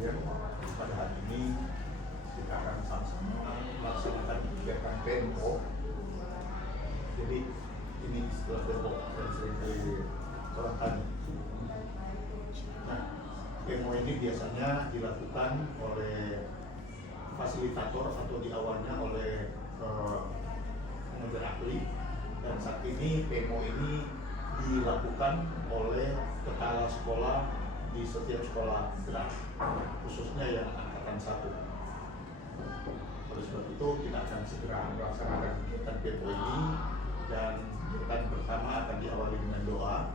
sekalian, pada hari ini kita akan sama-sama melaksanakan kegiatan PMO. Jadi ini istilah PMO yang sering dikerahkan. Nah, PMO ini biasanya dilakukan oleh fasilitator atau di awalnya oleh pengajar ahli, dan saat ini PMO ini dilakukan oleh kepala sekolah di setiap sekolah gerak, khususnya yang angkatan 1. Oleh sebab itu kita akan segera melaksanakan kegiatan PMO ini, dan kegiatan pertama akan diawali dengan doa,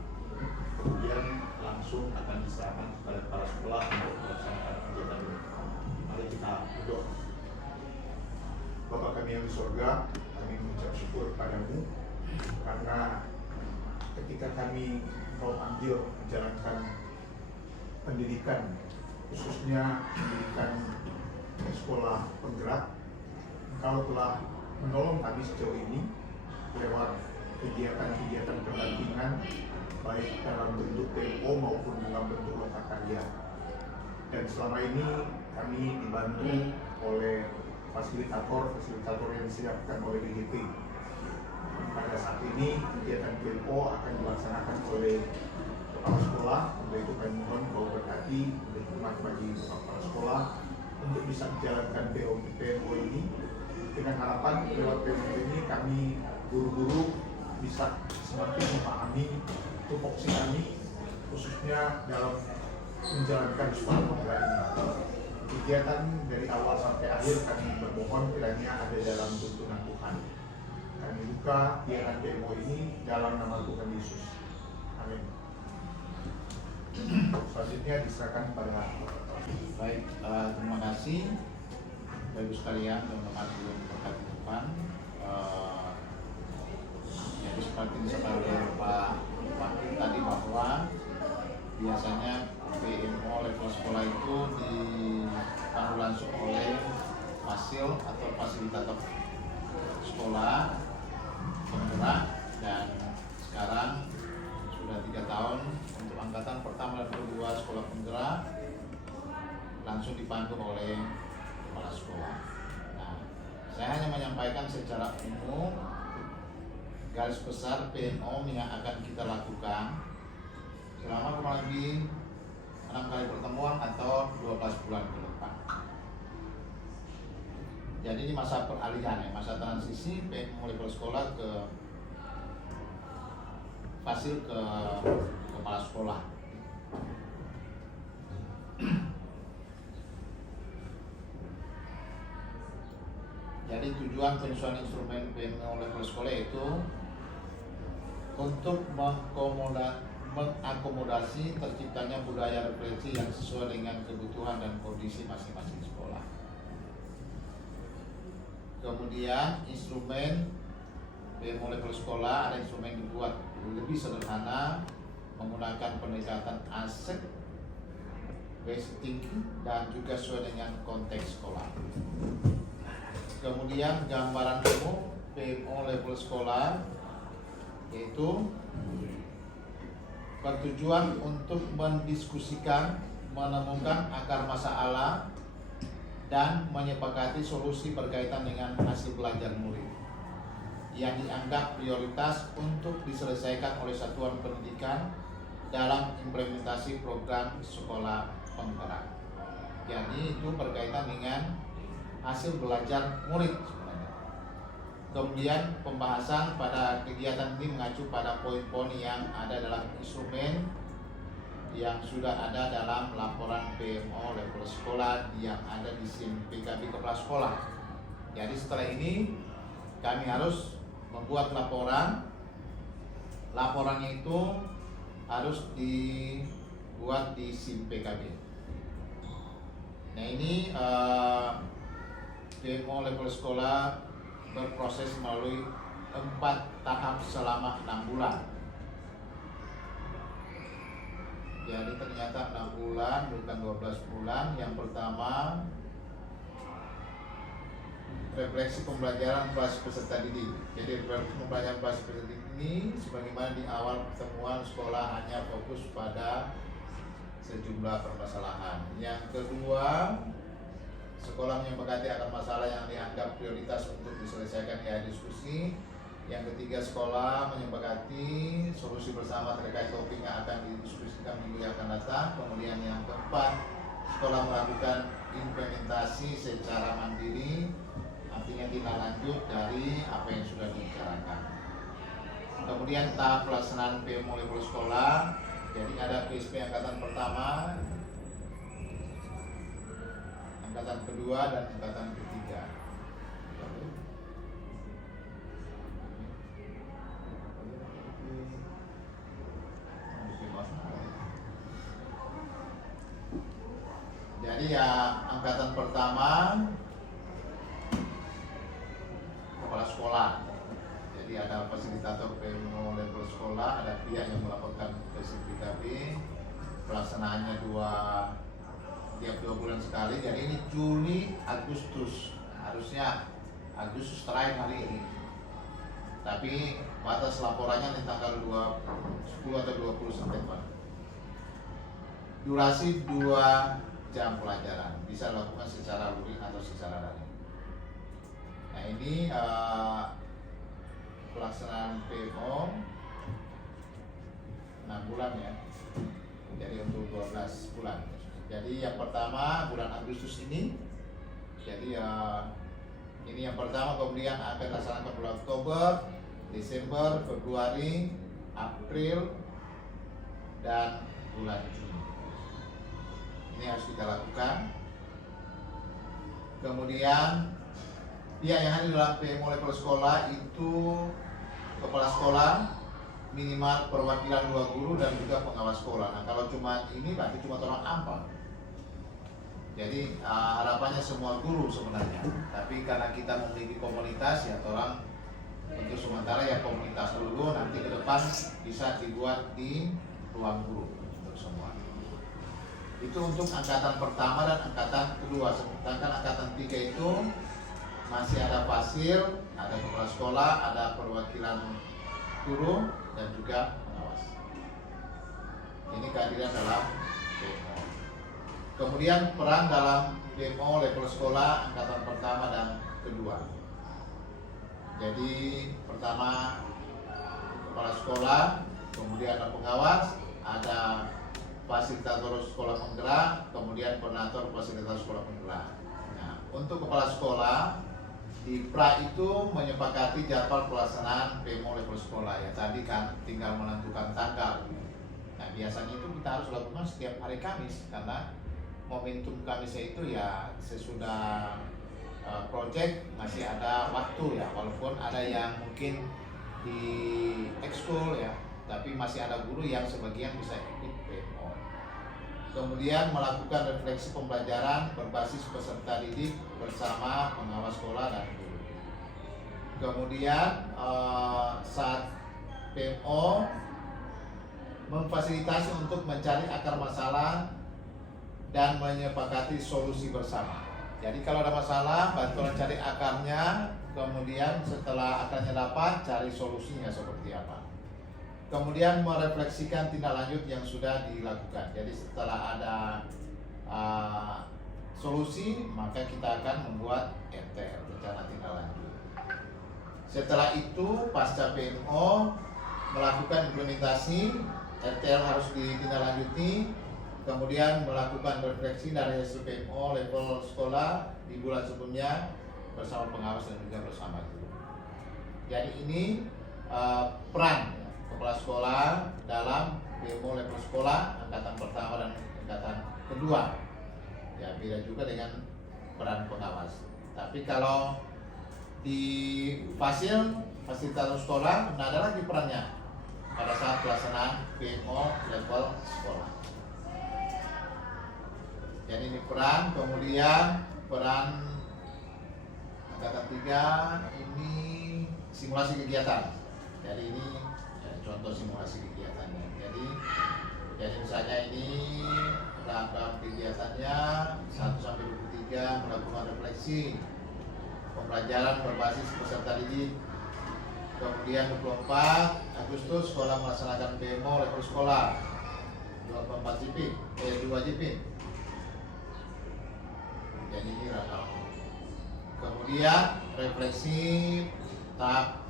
kemudian langsung akan diserahkan kepada kepala sekolah untuk melaksanakan kegiatan ini. Mari kita berdoa. Bapa kami yang di surga, kami mengucap syukur padamu karena ketika kami mau ambil menjalankan pendidikan, khususnya pendidikan sekolah penggerak, Engkau telah menolong kami sejauh ini lewat kegiatan-kegiatan pendampingan, baik dalam bentuk PMO maupun dalam bentuk lokakarya. Dan selama ini kami dibantu oleh fasilitator yang disiapkan oleh DGP. Pada saat ini kegiatan PMO akan dilaksanakan oleh kepala sekolah. Untuk itu kami mohon kau berkati, beri hikmat bagi kepala sekolah untuk bisa menjalankan PMO ini, dengan harapan lewat PMO ini kami guru-guru bisa semakin memahami tupoksi kami, khususnya dalam menjalankan sekolah penggerak ini. Kegiatan dari awal sampai akhir kami bermohon kiranya ada dalam tuntunan Tuhan. Kami buka kegiatan PMO ini dalam nama Tuhan Yesus. Amin. Selanjutnya diserahkan kepada Baik, terima kasih Bapak Ibu sekalian dan teman-teman yang berkati Tuhan. Jadi seperti disampaikan oleh Pak Wakil tadi bahwa biasanya PMO level sekolah itu dipandu langsung oleh fasil atau fasilitator sekolah penggerak, dan sekarang sudah 3 tahun untuk angkatan pertama dan kedua sekolah penggerak langsung dipandu oleh kepala sekolah. Nah, saya hanya menyampaikan secara umum garis besar PMO yang akan kita lakukan selama kurang lebih 6 kali pertemuan atau 12 bulan ke depan. Jadi ini masa peralihan ya, masa transisi PMO level sekolah ke fasil ke kepala sekolah. Jadi tujuan penyusunan instrumen PMO level sekolah itu untuk mengakomodasi terciptanya budaya refleksi yang sesuai dengan kebutuhan dan kondisi masing-masing sekolah. Kemudian instrumen PMO level sekolah ada instrumen dibuat lebih sederhana, menggunakan pendekatan aset based thinking dan juga sesuai dengan konteks sekolah. Kemudian gambaran umum PMO level sekolah yaitu bertujuan untuk mendiskusikan, menemukan akar masalah dan menyepakati solusi berkaitan dengan hasil belajar murid yang dianggap prioritas untuk diselesaikan oleh satuan pendidikan dalam implementasi program sekolah penggerak. Jadi itu berkaitan dengan hasil belajar murid sebenarnya. Kemudian pembahasan pada kegiatan ini mengacu pada poin-poin yang ada dalam instrumen yang sudah ada dalam laporan PMO level sekolah yang ada di SIM PKB kepala sekolah. Jadi setelah ini kami harus membuat laporan. Laporannya itu harus dibuat di SIM PKB. Nah ini PMO level sekolah berproses melalui 4 tahap selama 6 bulan. Jadi ternyata 6 bulan bukan 12 bulan. Yang pertama, refleksi pembelajaran kelas peserta didik. Jadi refleksi pembelajaran kelas peserta didik ini sebagaimana di awal pertemuan sekolah hanya fokus pada sejumlah permasalahan. Yang kedua, sekolah menyepakati akar masalah yang dianggap prioritas untuk diselesaikan di diskusi. Yang ketiga, sekolah menyepakati solusi bersama terkait topik yang akan didiskusikan minggu yang akan datang. Kemudian yang keempat, sekolah melakukan implementasi secara mandiri, artinya tindak lanjut dari apa yang sudah dibicarakan. Kemudian tahap pelaksanaan PMO level sekolah, jadi ada PSP angkatan pertama, angkatan kedua, dan angkatan ketiga. Jadi ya angkatan pertama kepala sekolah. Jadi ada fasilitator PMO level sekolah, ada pihak yang melaporkan ke CPKB. Pelaksanaannya tiap 2 bulan sekali. Jadi ini Juli, Agustus, harusnya Agustus terakhir hari ini. Tapi batas laporannya di tanggal 10 atau 20 September. Durasi 2 jam pelajaran, bisa dilakukan secara luring atau secara daring. Nah ini pelaksanaan PMO 6 bulan ya, jadi untuk 12 bulan. Jadi yang pertama bulan Agustus ini, jadi ini yang pertama, kemudian akan dilaksanakan bulan Oktober, Desember, Februari, April, dan bulan Juni. Ini harus kita lakukan. Kemudian pihak yang hadir dalam PMO level sekolah itu kepala sekolah, minimal perwakilan 2 guru dan juga pengawas sekolah. Nah kalau cuma ini berarti cuma orang AMPA. Jadi harapannya semua guru sebenarnya. Tapi karena kita memiliki komunitas ya orang untuk sementara ya komunitas dulu, nanti ke depan bisa dibuat di ruang guru untuk semua. Itu untuk angkatan pertama dan angkatan kedua. Sedangkan angkatan 3 itu masih ada fasil, ada kepala sekolah, ada perwakilan guru dan juga pengawas. Ini kehadiran dalam PMO. Kemudian peran dalam PMO level sekolah angkatan pertama dan kedua. Jadi pertama kepala sekolah, kemudian ada pengawas, ada fasilitator sekolah penggerak, kemudian koordinator fasilitator sekolah penggerak. Nah, untuk kepala sekolah di PRA itu menyepakati jadwal pelaksanaan PMO level sekolah ya. Tadi kan tinggal menentukan tanggal. Nah, biasanya itu kita harus lakukan setiap hari Kamis karena momentum Kamisnya itu ya sesudah project masih ada waktu ya, walaupun ada yang mungkin di ekskul ya, tapi masih ada guru yang sebagian bisa ikut PMO. Kemudian melakukan refleksi pembelajaran berbasis peserta didik bersama pengawas sekolah dan guru. Kemudian saat PMO memfasilitasi untuk mencari akar masalah dan menyepakati solusi bersama. Jadi kalau ada masalah, bantu cari akarnya, kemudian setelah akarnya dapat, cari solusinya seperti apa. Kemudian merefleksikan tindak lanjut yang sudah dilakukan. Jadi setelah ada solusi, maka kita akan membuat RTL, rencana tindak lanjut. Setelah itu, pasca PMO melakukan implementasi, RTL harus ditindaklanjuti, kemudian melakukan refleksi dari hasil PMO level sekolah di bulan sebelumnya bersama pengawas dan juga bersama guru. Jadi ini peran kepala sekolah dalam PMO level sekolah angkatan pertama dan angkatan kedua. Ya beda juga dengan peran pengawas. Tapi kalau di fasilitator sekolah nggak ada lagi perannya pada saat pelaksanaan PMO level sekolah. Jadi ini peran, kemudian peran angkatan 3 ini simulasi kegiatan. Jadi ini ya, contoh simulasi kegiatannya. Jadi misalnya ini dalam kegiatannya 1 sampai 23 melakukan refleksi pembelajaran berbasis peserta didik. Kemudian 24 Agustus sekolah melaksanakan PMO level sekolah. 24 JP, 2 JP. Jadi ini rakam. Kemudian refleksi tahap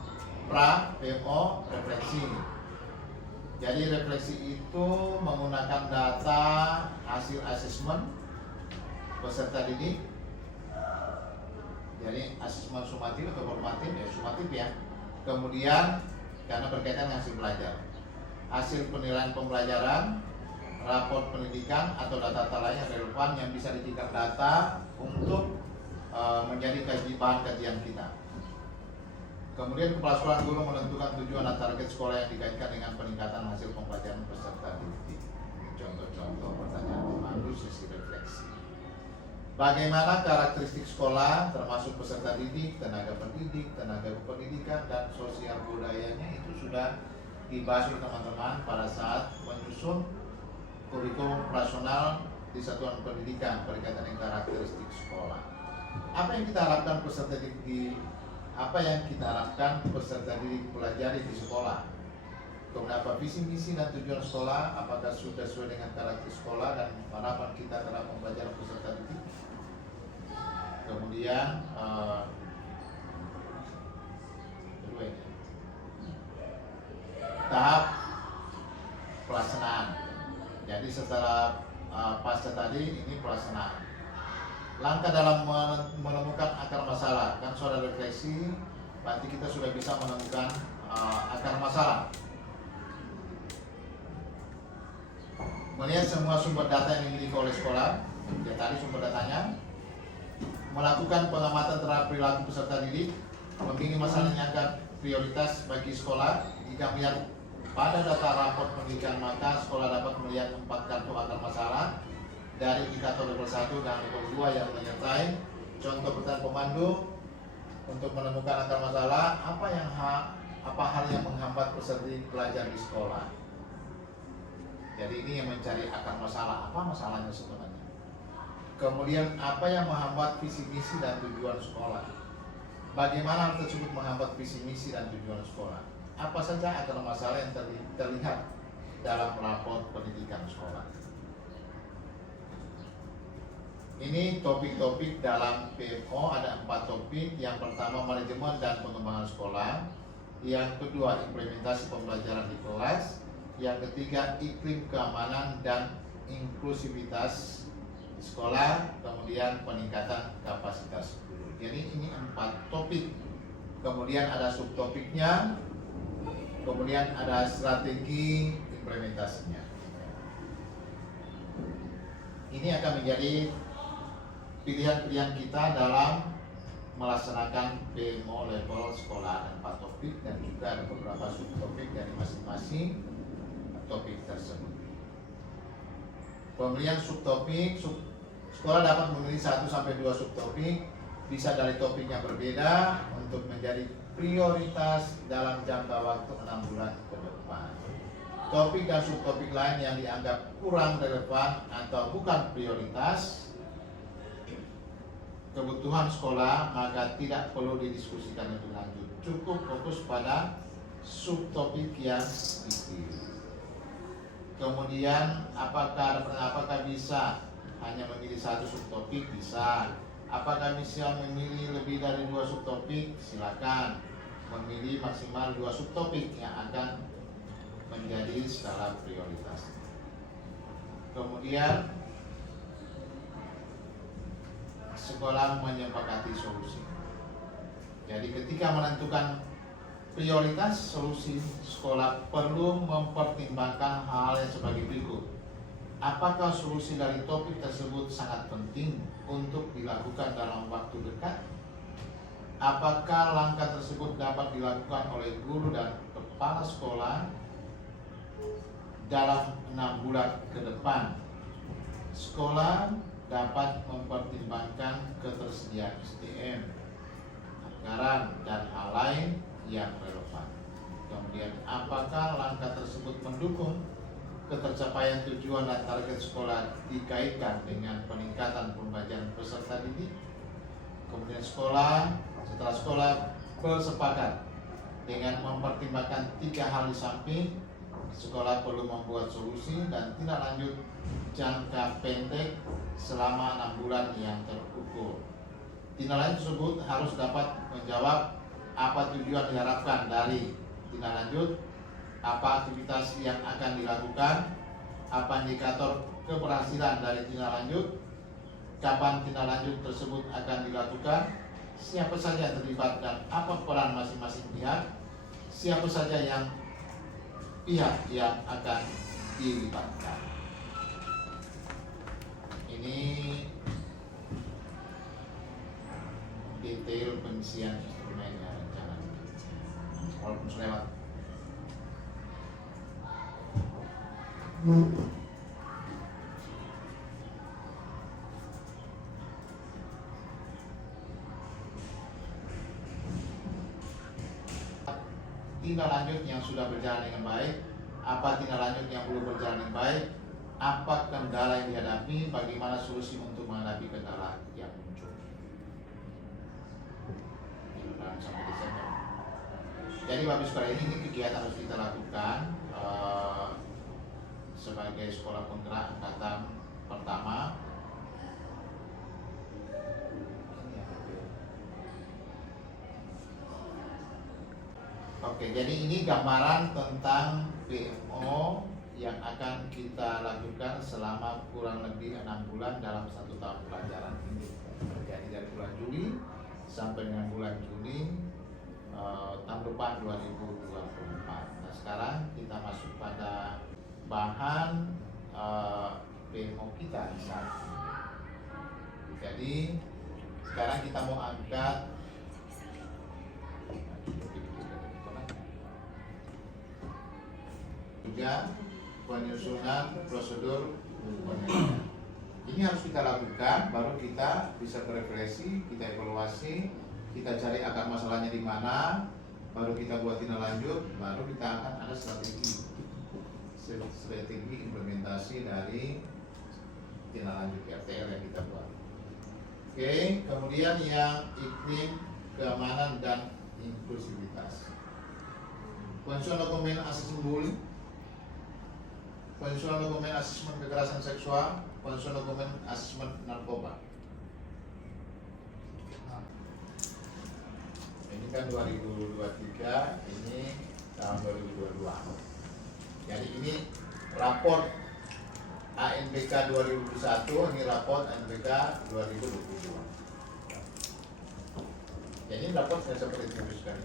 pra PMO refleksi. Jadi refleksi itu menggunakan data hasil asesmen peserta didik. Jadi asesmen sumatif atau formatif, sumatif ya. Kemudian karena berkaitan dengan hasil belajar, hasil penilaian pembelajaran, raport pendidikan atau data-data lain yang relevan yang bisa dijadikan data untuk menjadi bahan kajian kita. Kemudian kepala sekolah guru menentukan tujuan dan target sekolah yang dikaitkan dengan peningkatan hasil pembelajaran peserta didik. Contoh-contoh pertanyaan pemandu sesi refleksi. Bagaimana karakteristik sekolah termasuk peserta didik, tenaga pendidik, tenaga pendidikan, dan sosial budayanya itu sudah dibahas oleh teman-teman pada saat menyusun kurikulum operasional di satuan pendidikan berkaitan dengan karakteristik sekolah. Apa yang kita harapkan peserta didik pelajari di sekolah? Kemudian apa visi misi dan tujuan sekolah? Apakah sudah sesuai dengan karakter sekolah dan harapan kita terhadap pembelajaran peserta didik? Kemudian kedua ini tahap pelaksanaan. Jadi setelah pasca tadi ini pelaksanaan. Langkah dalam menemukan akar masalah. Kan sudah refleksi, berarti kita sudah bisa menemukan akar masalah. Melihat semua sumber data yang dimiliki oleh sekolah. Ya tadi sumber datanya. Melakukan pengamatan terhadap perilaku peserta didik, memilih masalah yang dianggap prioritas bagi sekolah. Jika melihat pada data raport pendidikan, maka sekolah dapat melihat 4 kartu akar masalah dari indikator level 1 dan level 2 yang menyertai. Contoh pertanyaan pemandu untuk menemukan akar masalah, apa hal yang menghambat peserta belajar di sekolah. Jadi ini yang mencari akar masalah, apa masalahnya sebenarnya. Kemudian apa yang menghambat visi misi dan tujuan sekolah. Bagaimana hal tersebut menghambat visi misi dan tujuan sekolah. Apa saja akar masalah yang terlihat dalam raport pendidikan sekolah. Ini topik-topik dalam PMO, ada 4 topik. Yang pertama manajemen dan pengembangan sekolah. Yang kedua implementasi pembelajaran di kelas. Yang ketiga iklim keamanan dan inklusivitas sekolah. Kemudian peningkatan kapasitas guru. Jadi ini 4 topik. Kemudian ada subtopiknya. Kemudian ada strategi implementasinya. Ini akan menjadi pilihan-pilihan kita dalam melaksanakan PMO level sekolah. Ada 4 topik dan juga ada beberapa subtopik dari masing-masing topik tersebut. Pemilihan subtopik, sekolah dapat memilih 1 sampai 2 subtopik, bisa dari topik yang berbeda untuk menjadi prioritas dalam jangka waktu 6 bulan ke depan. Topik dan subtopik lain yang dianggap kurang relevan atau bukan prioritas kebutuhan sekolah, maka tidak perlu didiskusikan lebih lanjut. Cukup fokus pada subtopik yang dipilih. Kemudian apakah bisa hanya memilih 1 subtopik? Bisa. Apakah bisa memilih lebih dari 2 subtopik? Silakan. Memilih maksimal 2 subtopik yang akan menjadi skala prioritas. Kemudian sekolah menyepakati solusi. Jadi ketika menentukan prioritas solusi, sekolah perlu mempertimbangkan hal yang sebagai berikut. Apakah solusi dari topik tersebut sangat penting untuk dilakukan dalam waktu dekat? Apakah langkah tersebut dapat dilakukan oleh guru dan kepala sekolah dalam 6 bulan ke depan? Sekolah dapat mempertimbangkan ketersediaan SDM, anggaran, dan hal lain yang relevan. Kemudian apakah langkah tersebut mendukung ketercapaian tujuan dan target sekolah dikaitkan dengan peningkatan pembelajaran peserta didik? Kemudian setelah sekolah bersepakat dengan mempertimbangkan 3 hal di samping, Sekolah perlu membuat solusi dan tindak lanjut jangka pendek selama 6 bulan yang terukur. Tindak lanjut tersebut harus dapat menjawab apa tujuan diharapkan dari tindak lanjut, apa aktivitas yang akan dilakukan, apa indikator keberhasilan dari tindak lanjut, kapan tindak lanjut tersebut akan dilakukan, siapa saja yang terlibat dan apa peran masing-masing pihak, siapa saja yang pihak yang akan dilibatkan. Ini detail pengisian instrumennya rencana. Walaupun selewat. Tindak lanjut yang sudah berjalan dengan baik, apa tindak lanjut yang belum berjalan dengan baik, apa kendala yang dihadapi, bagaimana solusi untuk menghadapi kendala yang muncul. Sampai Desember. Jadi Bapak sekalian, ini kegiatan harus kita lakukan sebagai sekolah penggerak angkatan pertama. Oke, jadi ini gambaran tentang PMO yang akan kita lakukan selama kurang lebih 6 bulan dalam 1 tahun pelajaran ini. Jadi dari bulan Juli sampai dengan bulan Juni tahun depan 2024. Nah, sekarang kita masuk pada bahan PMO kita di sana. Jadi sekarang kita mau angkat juga penyusunan prosedur penilaian. Ini harus kita lakukan, baru kita bisa berefleksi, kita evaluasi, kita cari akar masalahnya di mana, baru kita buat tindak lanjut, baru kita akan ada strategi implementasi dari tindak lanjut RTL yang kita buat. Oke, kemudian yang iklim, keamanan dan inklusivitas. Penyusunan dokumen asesmen bullying, penyusunan dokumen asesmen kekerasan seksual, penyusunan dokumen asesmen narkoba. Ini kan 2023, ini tahun 2022. Jadi ini raport ANBK 2021, ini raport ANBK 2022. Jadi raport saya seperti itu sekali.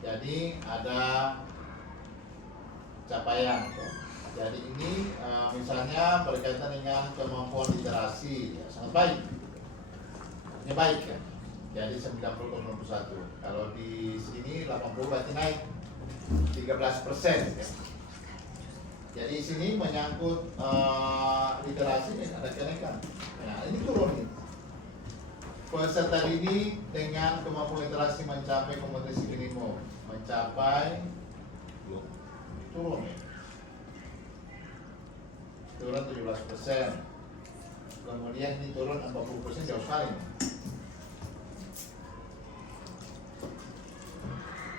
Jadi ada capaian. Jadi ini misalnya berkaitan dengan kemampuan literasi, ya, sangat baik. Ini baik ya. Jadi 90,91. Kalau di sini 80 berarti naik 13%. Ya. Jadi sini menyangkut literasi ada kenaikan. Nah, ini turun nih. Peserta ini dengan kemampuan literasi mencapai kompetensi minimum, mencapai turun ya. Turun 17%. Kemudian ini turun 40%, jauh sekali.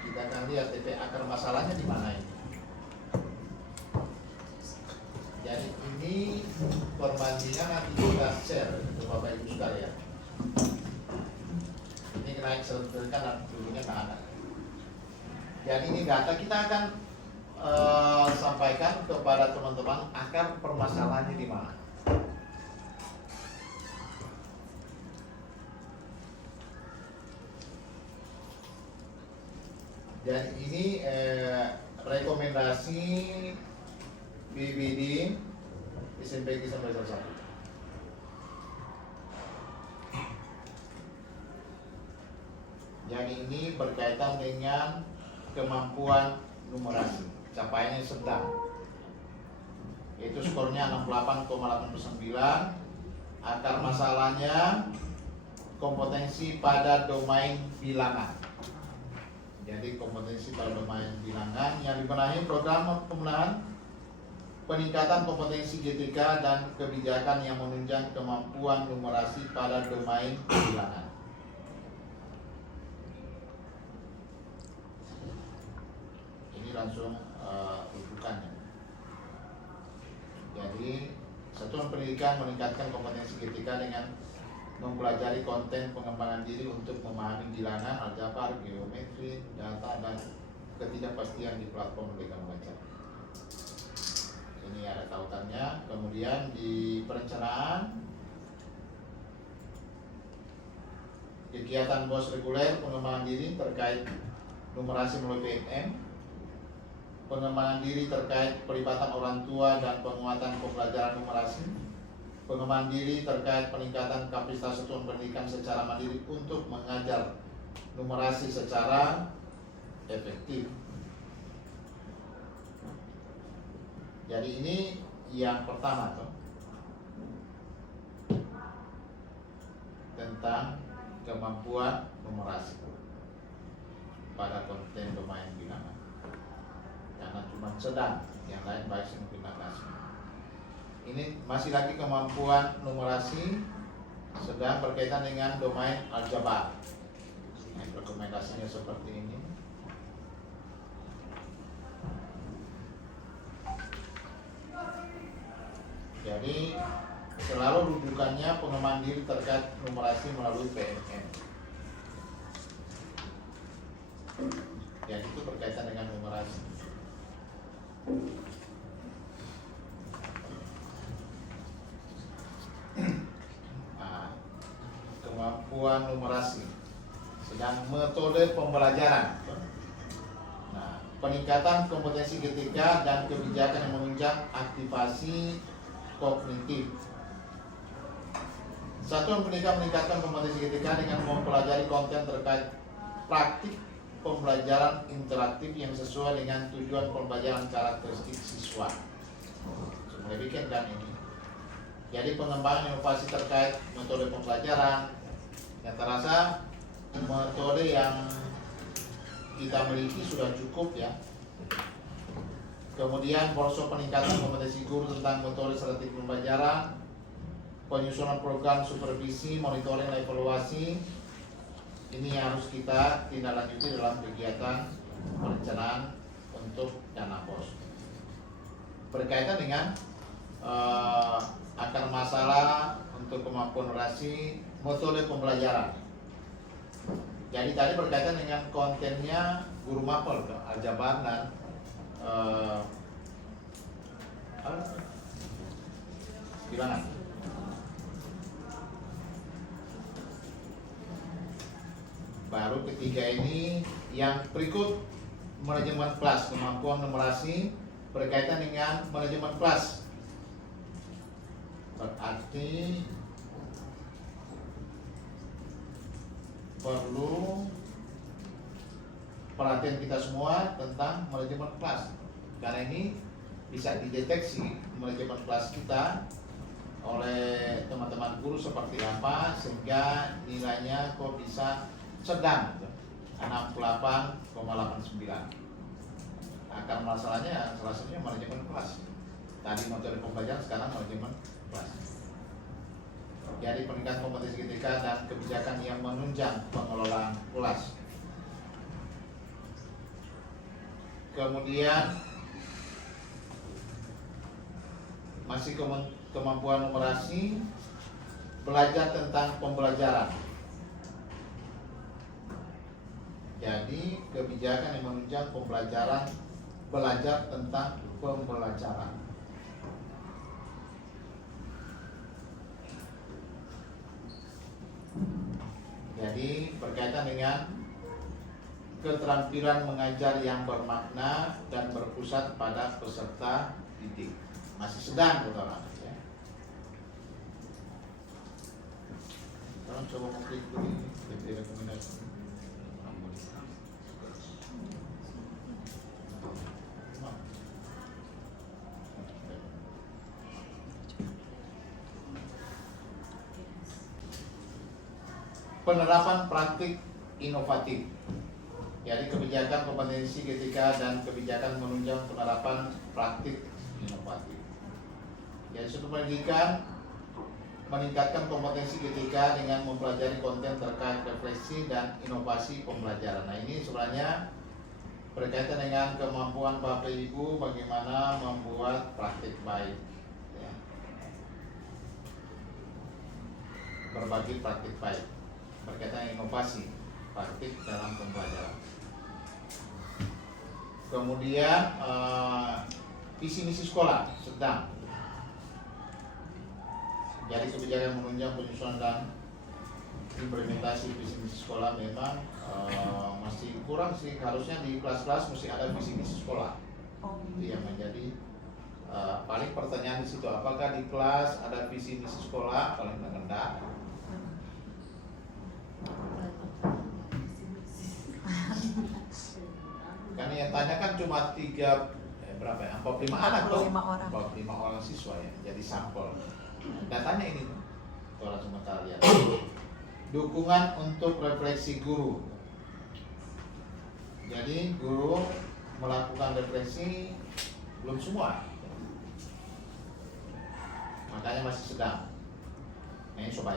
Kita akan lihat akar masalahnya di mana ini. Jadi ini perbandingan nanti kita share untuk Bapak Ibu sekalian. Ini naik sertifikat dan dulunya nggak ada. Jadi ini data kita akan sampaikan kepada teman-teman akar permasalahannya di mana. Dan ini rekomendasi BBD SMP sampai 1. Yang ini berkaitan dengan kemampuan numerasi, capaiannya sedang, yaitu skornya 68,89. Akar masalahnya kompetensi pada domain bilangan. Jadi kompetensi pada domain bilangan yang dibenahi program pembenahan peningkatan kompetensi GTK dan kebijakan yang menunjang kemampuan numerasi pada domain bilangan. Ini langsung rujukannya. Jadi satuan pendidikan meningkatkan kompetensi ketika dengan mempelajari konten pengembangan diri untuk memahami bilangan, aljabar, geometri, data, dan ketidakpastian di platform Merdeka Membaca. Ini ada tautannya. Kemudian di perencanaan, kegiatan BOS reguler pengembangan diri terkait numerasi melalui PMM, pengembangan diri terkait pelibatan orang tua dan penguatan pembelajaran numerasi, pengembangan diri terkait peningkatan kapasitas satuan pendidikan secara mandiri untuk mengajar numerasi secara efektif. Jadi ini yang pertama tuh, tentang kemampuan numerasi pada konten domain bilangan. Karena cuma sedang, yang lain baik semua kasih. Ini masih lagi kemampuan numerasi sedang berkaitan dengan domain aljabar. Nah, rekomendasinya seperti ini. Jadi selalu rujukannya pengembangan diri terkait numerasi melalui PMM. Jadi itu berkaitan dengan numerasi. Nah, kemampuan numerasi, sedang metode pembelajaran. Nah, peningkatan kompetensi ketika dan kebijakan yang menunjang aktivasi kognitif. Satuan pendidikan meningkatkan kompetensi ketika dengan mempelajari konten terkait praktik pembelajaran interaktif yang sesuai dengan tujuan pembelajaran karakteristik siswa. Mulai bikin kan ini. Jadi pengembangan inovasi terkait metode pembelajaran, yang terasa metode yang kita miliki sudah cukup ya. Kemudian proses peningkatan kompetensi guru tentang metode strategi pembelajaran, penyusunan program supervisi, monitoring, dan evaluasi. Ini harus kita tindak lanjuti dalam kegiatan perencanaan untuk dana BOS. Berkaitan dengan akar masalah untuk kemampuan numerasi, metode pembelajaran. Jadi tadi berkaitan dengan kontennya guru mapel, aljabar dan bilangan. Baru ketiga ini yang berikut, manajemen kelas, kemampuan numerasi berkaitan dengan manajemen kelas. Berarti perlu perhatian kita semua tentang manajemen kelas, karena ini bisa dideteksi manajemen kelas kita oleh teman-teman guru seperti apa, sehingga nilainya kok bisa sedang 68,89. Akar masalahnya salah satunya manajemen kelas. Tadi metode pembelajaran, sekarang manajemen kelas. Jadi peningkatan kompetensi ketika dan kebijakan yang menunjang pengelolaan kelas. Kemudian masih kemampuan numerasi, belajar tentang pembelajaran. Jadi kebijakan yang menunjang pembelajaran, belajar tentang pembelajaran. Jadi berkaitan dengan keterampilan mengajar yang bermakna dan berpusat pada peserta didik. Masih sedang orang ya. Sekarang coba klik ini, lebih rekomendasi. Penerapan praktik inovatif. Jadi kebijakan kompetensi ketika dan kebijakan menunjang penerapan praktik inovatif. Jadi satu pendidikan meningkatkan kompetensi ketika dengan mempelajari konten terkait refleksi dan inovasi pembelajaran. Nah ini sebenarnya berkaitan dengan kemampuan Bapak Ibu bagaimana membuat praktik baik, ya. Berbagi praktik baik berkaitan dengan inovasi praktik dalam pembelajaran. Kemudian visi misi sekolah sedang. Jadi kebijakan menunjang penyusunan dan implementasi visi misi sekolah memang masih kurang sih. Harusnya di kelas-kelas mesti ada visi misi sekolah. Itu yang menjadi paling pertanyaan di situ, apakah di kelas ada visi misi sekolah? Paling rendah. Karena yang tanya kan cuma 45 anak tuh, 45 orang siswa ya, jadi sampel. Datanya ini tuh, kalau sementara lihat. Dukungan untuk refleksi guru. Jadi guru melakukan refleksi belum semua, makanya masih sedang. Nah, ini coba.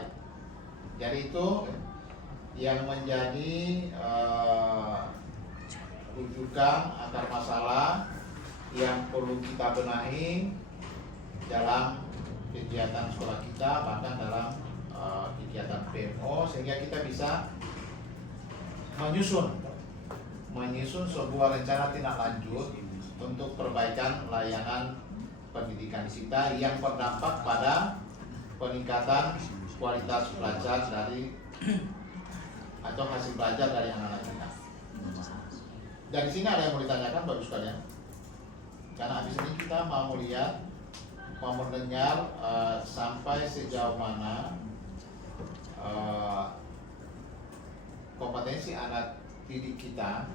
Jadi itu yang menjadi rujukan akar masalah yang perlu kita benahi dalam kegiatan sekolah kita, bahkan dalam kegiatan PMO, sehingga kita bisa menyusun sebuah rencana tindak lanjut untuk perbaikan layanan pendidikan kita yang berdampak pada peningkatan kualitas belajar dari atau hasil belajar dari anak-anak kita. Dari sini ada yang mau ditanyakan, bagus sekalian. Karena habis ini kita mau lihat, mau mendengar sampai sejauh mana kompetensi anak didik kita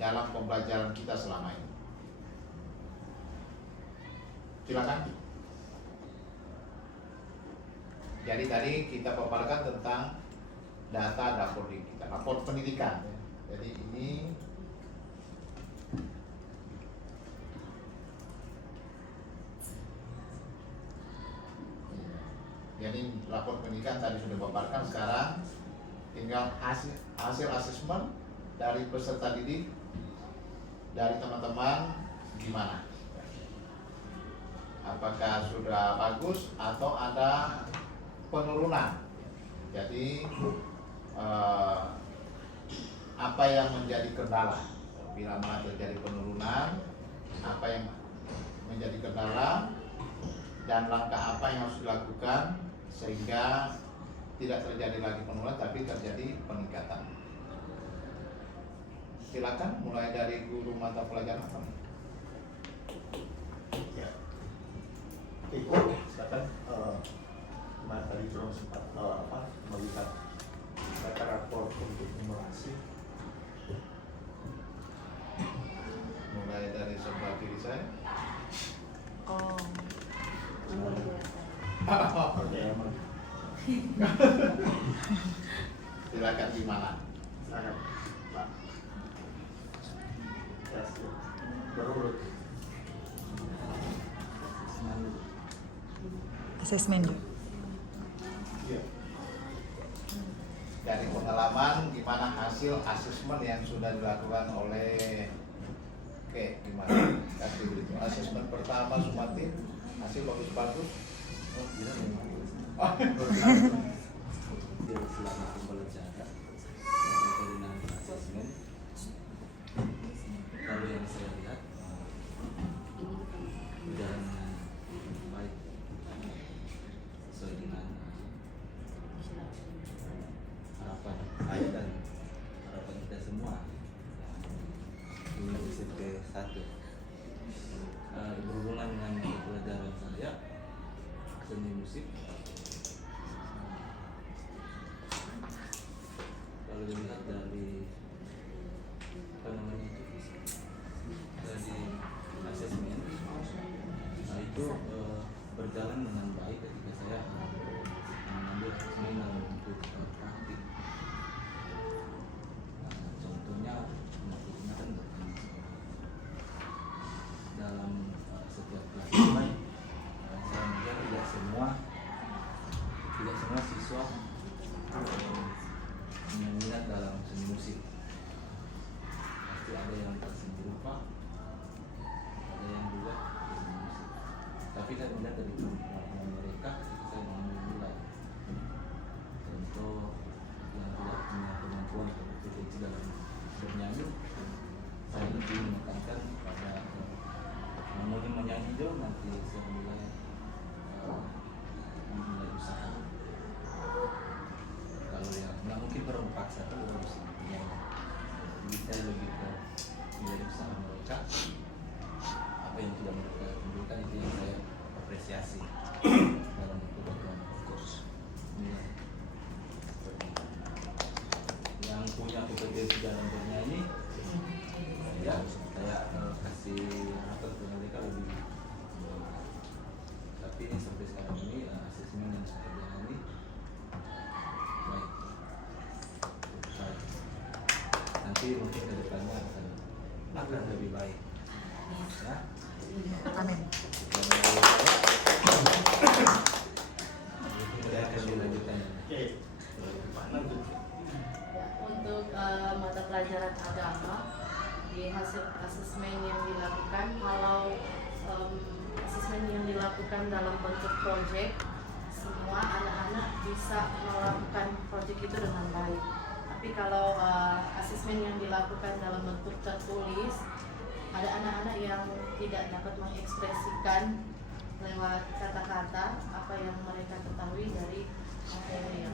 dalam pembelajaran kita selama ini. Silakan. Jadi tadi kita paparkan tentang data dapur kita, rapor pendidikan. Jadi ini rapor pendidikan tadi sudah paparkan, sekarang tinggal hasil asesmen dari peserta didik, dari teman-teman gimana? Apakah sudah bagus atau ada penurunan? Jadi apa yang menjadi kendala? Bila mana terjadi penurunan, apa yang menjadi kendala dan langkah apa yang harus dilakukan sehingga tidak terjadi lagi penurunan tapi terjadi peningkatan. Silakan mulai dari guru mata pelajaran apa? Ya. Iko, silakan. Kemarin tadi belum sempat melihat data rapor untuk simulasi. Mulai dari sebelah kiri saya. Oke. Silakan gimana? Silakan, Pak. Ya, berurut. Asesmen. Iya. Dari pengalaman gimana hasil asesmen yang sudah dilakukan oleh gimana? Kasih beritu asesmen pertama Sumatin hasil bagus-bagus. Oh, gila memang. Dia selama pembelajaran dengan asesmen, kalau yang saya lihat berjalan dengan baik sesuai dengan harapan saya dan harapan kita semua. Ini SMP 1 berhubungan dengan pelajaran saya seni musik. Kalau dilihat dari dari asesmen, nah itu berjalan dengan baik ketika saya mengambil seminar untuk praktik. Contohnya maksudnya kan dalam setiap kelas saya melihat tidak semua siswa minat dalam seni musik. Pasti tapi ada yang seni rupa, ada yang juga seni musik. Tapi saya melihat dari pengalaman mereka ketika saya memulai, contoh yang tidak punya kemampuan seperti itu dalam bernyanyi, saya lebih menekankan pada namun menyanyi dong, nanti saya mulai memulai usaha. Kalau yang nggak mungkin baru paksa tuh harus menyanyi. Jadi saya lebih ke menjadi usaha mereka, apa yang sudah mereka tunjukkan itu yang saya apresiasi dalam program kurs. Yang punya kompetensi dalam bernyanyi, ya saya kasih apa ke mereka lebih. Tapi ini sampai sekarang ini asesmen yang sudah jalani baik. Nanti mungkin ke depannya akan lebih baik. Ya. Amin. Kemudian akan dilanjutkan. Oke, lanjut. Ya, untuk mata pelajaran agama di hasil asesmen yang dilakukan, kalau asesmen yang dilakukan dalam bentuk proyek, semua anak-anak bisa melakukan proyek itu dengan baik. Tapi kalau asesmen yang dilakukan dalam bentuk tertulis, ada anak-anak yang tidak dapat mengekspresikan lewat kata-kata apa yang mereka ketahui dari materi yang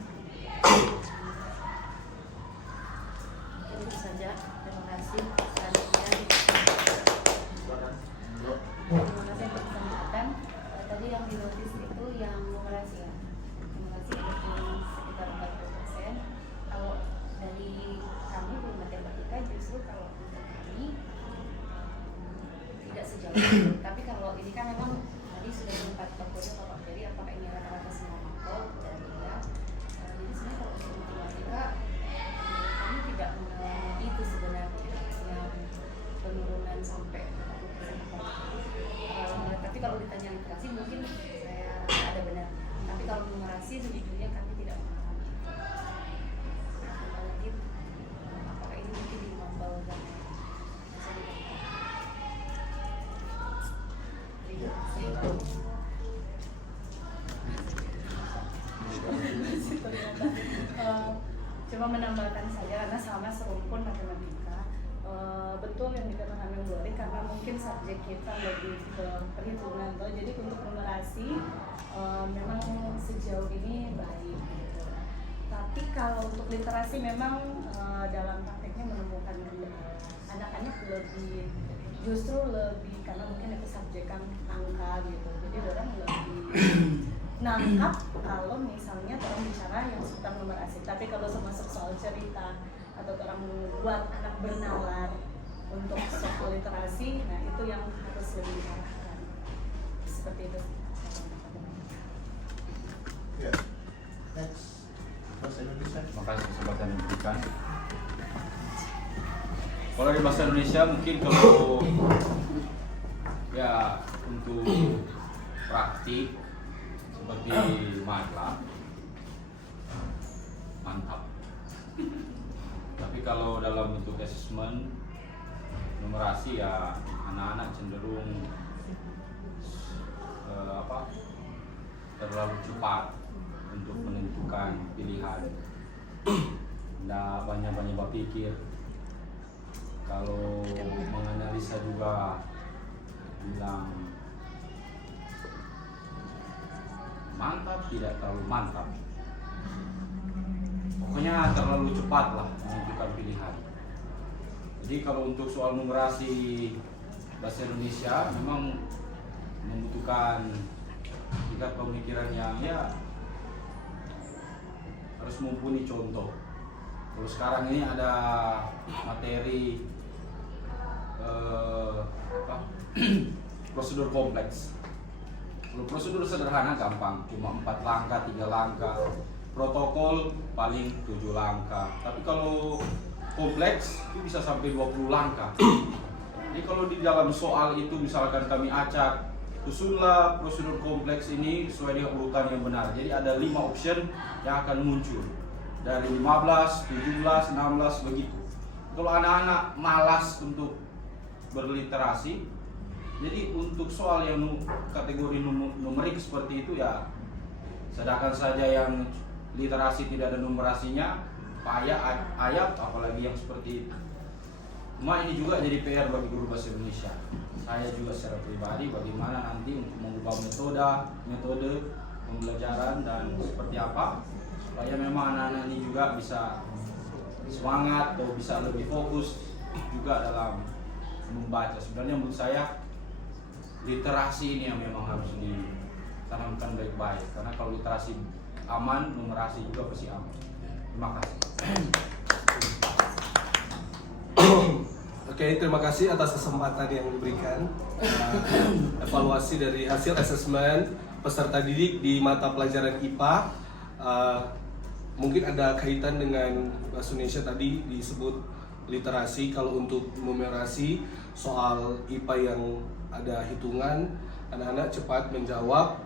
itu saja. Terima kasih. Selanjutnya, Silakan. Bro. Terima kasih untuk kesempatan. Tadi yang dinotis itu yang numerasi ya. Numerasi itu sekitar 40%. Kalau dari kami di matematika justru kalau untuk kami tidak sejauh itu. Tapi kalau ini kan memang tadi sudah sempat terkode Bapak, jadi apakah ini rata-rata semua makro dan tidak. Jadi sebenarnya kalau untuk matematika kami tidak mengalami itu sebenarnya yang penurunan sampai 40%. Tapi kalau ditanya literasi mungkin saya rasa ada benar. Tapi kalau numerasi sejujurnya kami tidak mengalami itu. Apalagi apakah ini mungkin di mambal dan bisa Iya, dikatakan. Cuma menambahkan saja karena sama serumpun matematika. Betul yang dikatakan Yang Glory karena mungkin subjek kita lebih ke perhitungan toh. Jadi untuk numerasi memang sejauh ini baik gitu. Tapi kalau untuk literasi memang dalam prakteknya menemukan anak-anak lebih justru lebih karena mungkin itu subjekan angka gitu. Jadi orang lebih nangkap kalau misalnya orang bicara yang seputar numerasi. Tapi kalau masuk soal cerita atau orang membuat anak bernalar untuk soal literasi, nah itu yang harus lebih diarahkan seperti itu. Ya. Next. Bahasa Indonesia. Terima kasih kesempatan yang diberikan. Kalau di bahasa Indonesia mungkin kalau ya untuk praktik seperti matkap mantap. Tapi kalau dalam bentuk asesmen numerasi ya anak-anak cenderung terlalu cepat untuk menentukan pilihan. Nggak banyak-banyak berpikir. Kalau menganalisa juga bilang mantap, tidak terlalu mantap. Pokoknya terlalu cepat lah menentukan pilihan. Jadi kalau untuk soal numerasi bahasa Indonesia memang membutuhkan tingkat pemikiran yang ya harus mumpuni contoh. Kalau sekarang ini ada materi prosedur kompleks. Kalau prosedur sederhana gampang, cuma 4 langkah, 3 langkah. Protokol paling 7 langkah. Tapi kalau kompleks itu bisa sampai 20 langkah. Jadi kalau di dalam soal itu misalkan kami acak, susunlah prosedur kompleks ini sesuai dengan urutan yang benar. Jadi ada 5 option yang akan muncul. Dari 15, 17, 16 begitu. kalau anak-anak malas untuk berliterasi, jadi untuk soal yang kategori numerik seperti itu ya, sedangkan saja yang literasi tidak ada numerasinya, ayat, apalagi yang seperti itu. Cuma ini juga jadi PR bagi guru bahasa Indonesia. Saya juga secara pribadi bagaimana nanti untuk mengubah metode pembelajaran dan seperti apa supaya memang anak-anak ini juga bisa semangat atau bisa lebih fokus juga dalam membaca. Sebenarnya menurut saya literasi ini yang memang harus ditanamkan baik-baik, karena kalau literasi aman, numerasi juga pasti aman. Terima kasih. Oke, terima kasih atas kesempatan yang diberikan. Evaluasi dari hasil asesmen peserta didik di mata pelajaran IPA. Mungkin ada kaitan dengan bahasa Indonesia tadi disebut literasi. Kalau untuk numerasi soal IPA yang ada hitungan, anak-anak cepat menjawab,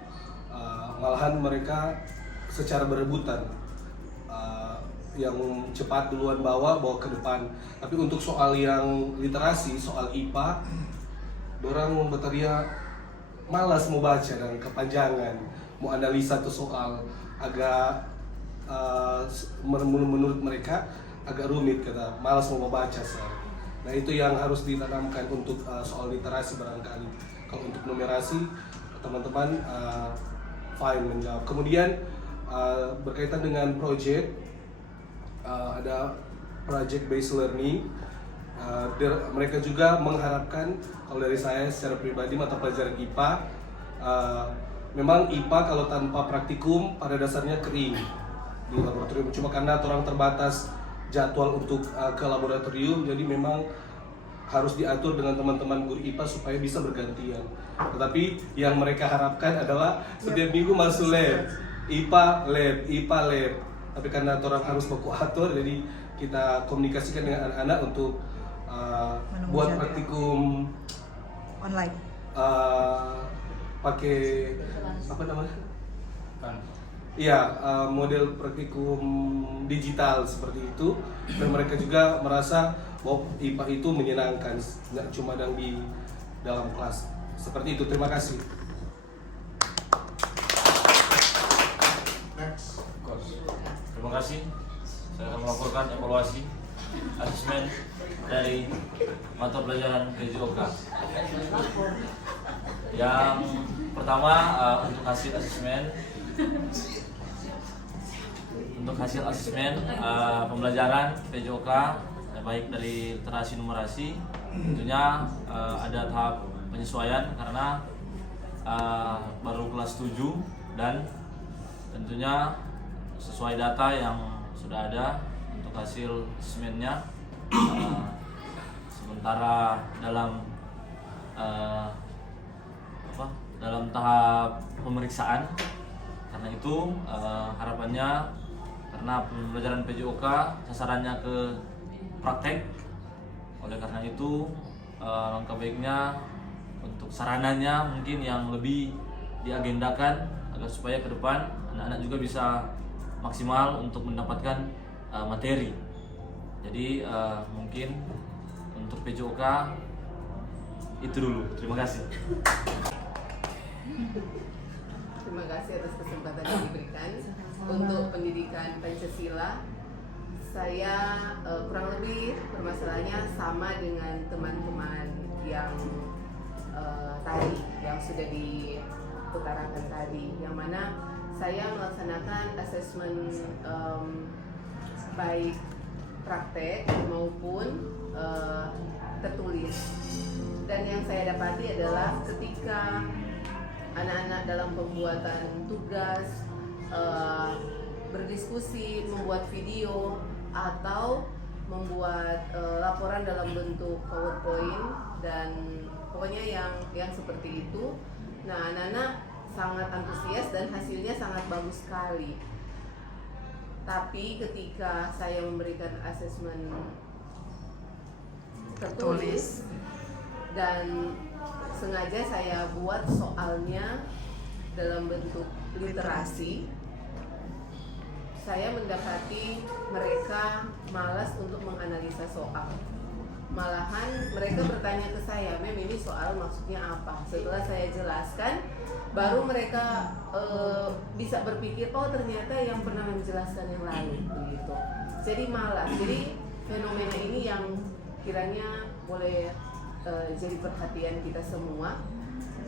malahan mereka secara berebutan, yang cepat duluan bawa ke depan. Tapi untuk soal yang literasi, soal IPA, orang berteriak malas mau baca dan kepanjangan, mau analisa tuh soal agak menurut mereka agak rumit, kata malas mau baca sir. Nah itu yang harus ditanamkan untuk soal literasi barangkali. Kalau untuk numerasi teman-teman fine menjawab. Kemudian berkaitan dengan project, ada project based learning. Mereka juga mengharapkan, kalau dari saya secara pribadi mata pelajaran IPA, memang IPA kalau tanpa praktikum pada dasarnya kering di laboratorium. Cuma karena orang terbatas jadwal untuk ke laboratorium, jadi memang harus diatur dengan teman-teman guru IPA supaya bisa bergantian. Tetapi yang mereka harapkan adalah setiap minggu masuk lab, IPA lab. Tapi karena orang harus baku atur, jadi kita komunikasikan dengan anak-anak untuk buat praktikum online. Pakai apa namanya? Kan. Iya, model praktikum digital seperti itu, dan mereka juga merasa bahwa IPA itu menyenangkan, nggak cuma yang di dalam kelas. Seperti itu. Terima kasih. Next. Terima kasih. Saya akan melaporkan evaluasi asesmen dari mata pelajaran PJOK. Yang pertama untuk hasil asesmen pembelajaran PJOK, baik dari literasi numerasi, tentunya ada tahap penyesuaian karena baru kelas 7 dan tentunya sesuai data yang sudah ada untuk hasil asesmennya. Sementara dalam dalam tahap pemeriksaan, karena itu harapannya, karena pembelajaran PJOK sasarannya ke praktek, oleh karena itu langkah baiknya untuk sarananya mungkin yang lebih diagendakan agar supaya ke depan anak-anak juga bisa maksimal untuk mendapatkan materi. Jadi mungkin untuk PJOK itu dulu. Terima kasih. Terima kasih atas kesempatan yang diberikan untuk pendidikan Pancasila. Saya kurang lebih permasalahannya sama dengan teman-teman yang tadi, yang sudah diutarakan tadi, yang mana saya melaksanakan asesmen baik praktek maupun tertulis. Dan yang saya dapati adalah ketika anak-anak dalam pembuatan tugas, berdiskusi, membuat video, atau membuat laporan dalam bentuk PowerPoint, dan pokoknya yang seperti itu. Nah, anak-anak sangat antusias dan hasilnya sangat bagus sekali. Tapi ketika saya memberikan asesmen tertulis dan sengaja saya buat soalnya dalam bentuk literasi, saya mendapati mereka malas untuk menganalisa soal. Malahan mereka bertanya ke saya, "Mem, ini soal maksudnya apa?" Setelah saya jelaskan, baru mereka bisa berpikir, oh ternyata yang pernah menjelaskan yang lalu, begitu. Jadi malas. Jadi fenomena ini yang kiranya boleh jadi perhatian kita semua.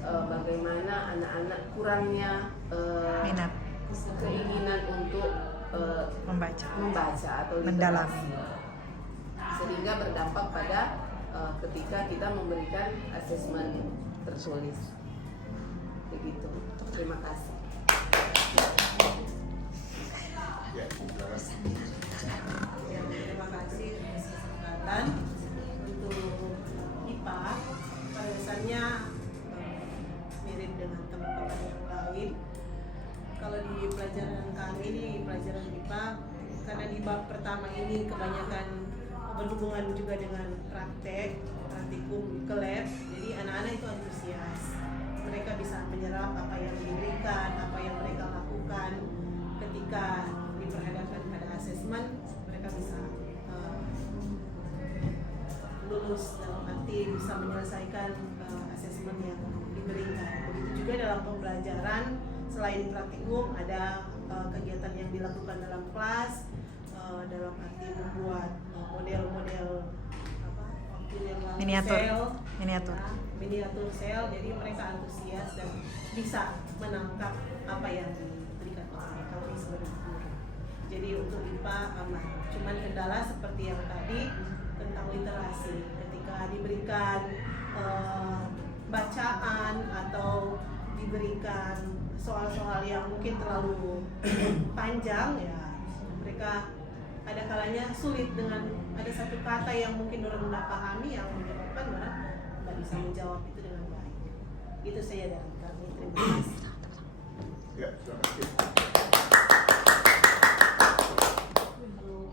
Bagaimana anak-anak kurangnya Minat keinginan untuk membaca atau mendalami. literasi. Sehingga berdampak pada ketika kita memberikan asesmen tertulis. Begitu. Terima kasih. Ya, silakan. Ya, terima kasih atas kesempatan. Untuk IPA pada dasarnya mirip dengan teman-teman yang lain. Kalau di pelajaran kami ini, pelajaran IPA, karena di bab pertama ini kebanyakan berhubungan juga dengan praktikum ke lab, jadi anak-anak itu antusias. Mereka bisa menyerap apa yang diberikan, apa yang mereka lakukan. Ketika diperhadapkan pada asesmen, mereka bisa lulus, dalam arti bisa menyelesaikan asesmen yang diberikan. Begitu juga dalam pembelajaran, selain praktikum ada kegiatan yang dilakukan dalam kelas, dalam arti membuat model-model waktu yang lalu miniatur sel, jadi mereka antusias dan bisa menangkap apa yang diberikan oleh mereka sebagai guru. Jadi untuk IPA aman. Cuman kendala seperti yang tadi tentang literasi, ketika diberikan bacaan atau diberikan soal-soal yang mungkin terlalu panjang, ya mereka ada kalanya sulit dengan ada satu kata yang mungkin orang tidak pahami yang menyebabkan orang tidak bisa menjawab itu dengan baik. Itu saja dari kami. Terima kasih. Ya, silakan. Untuk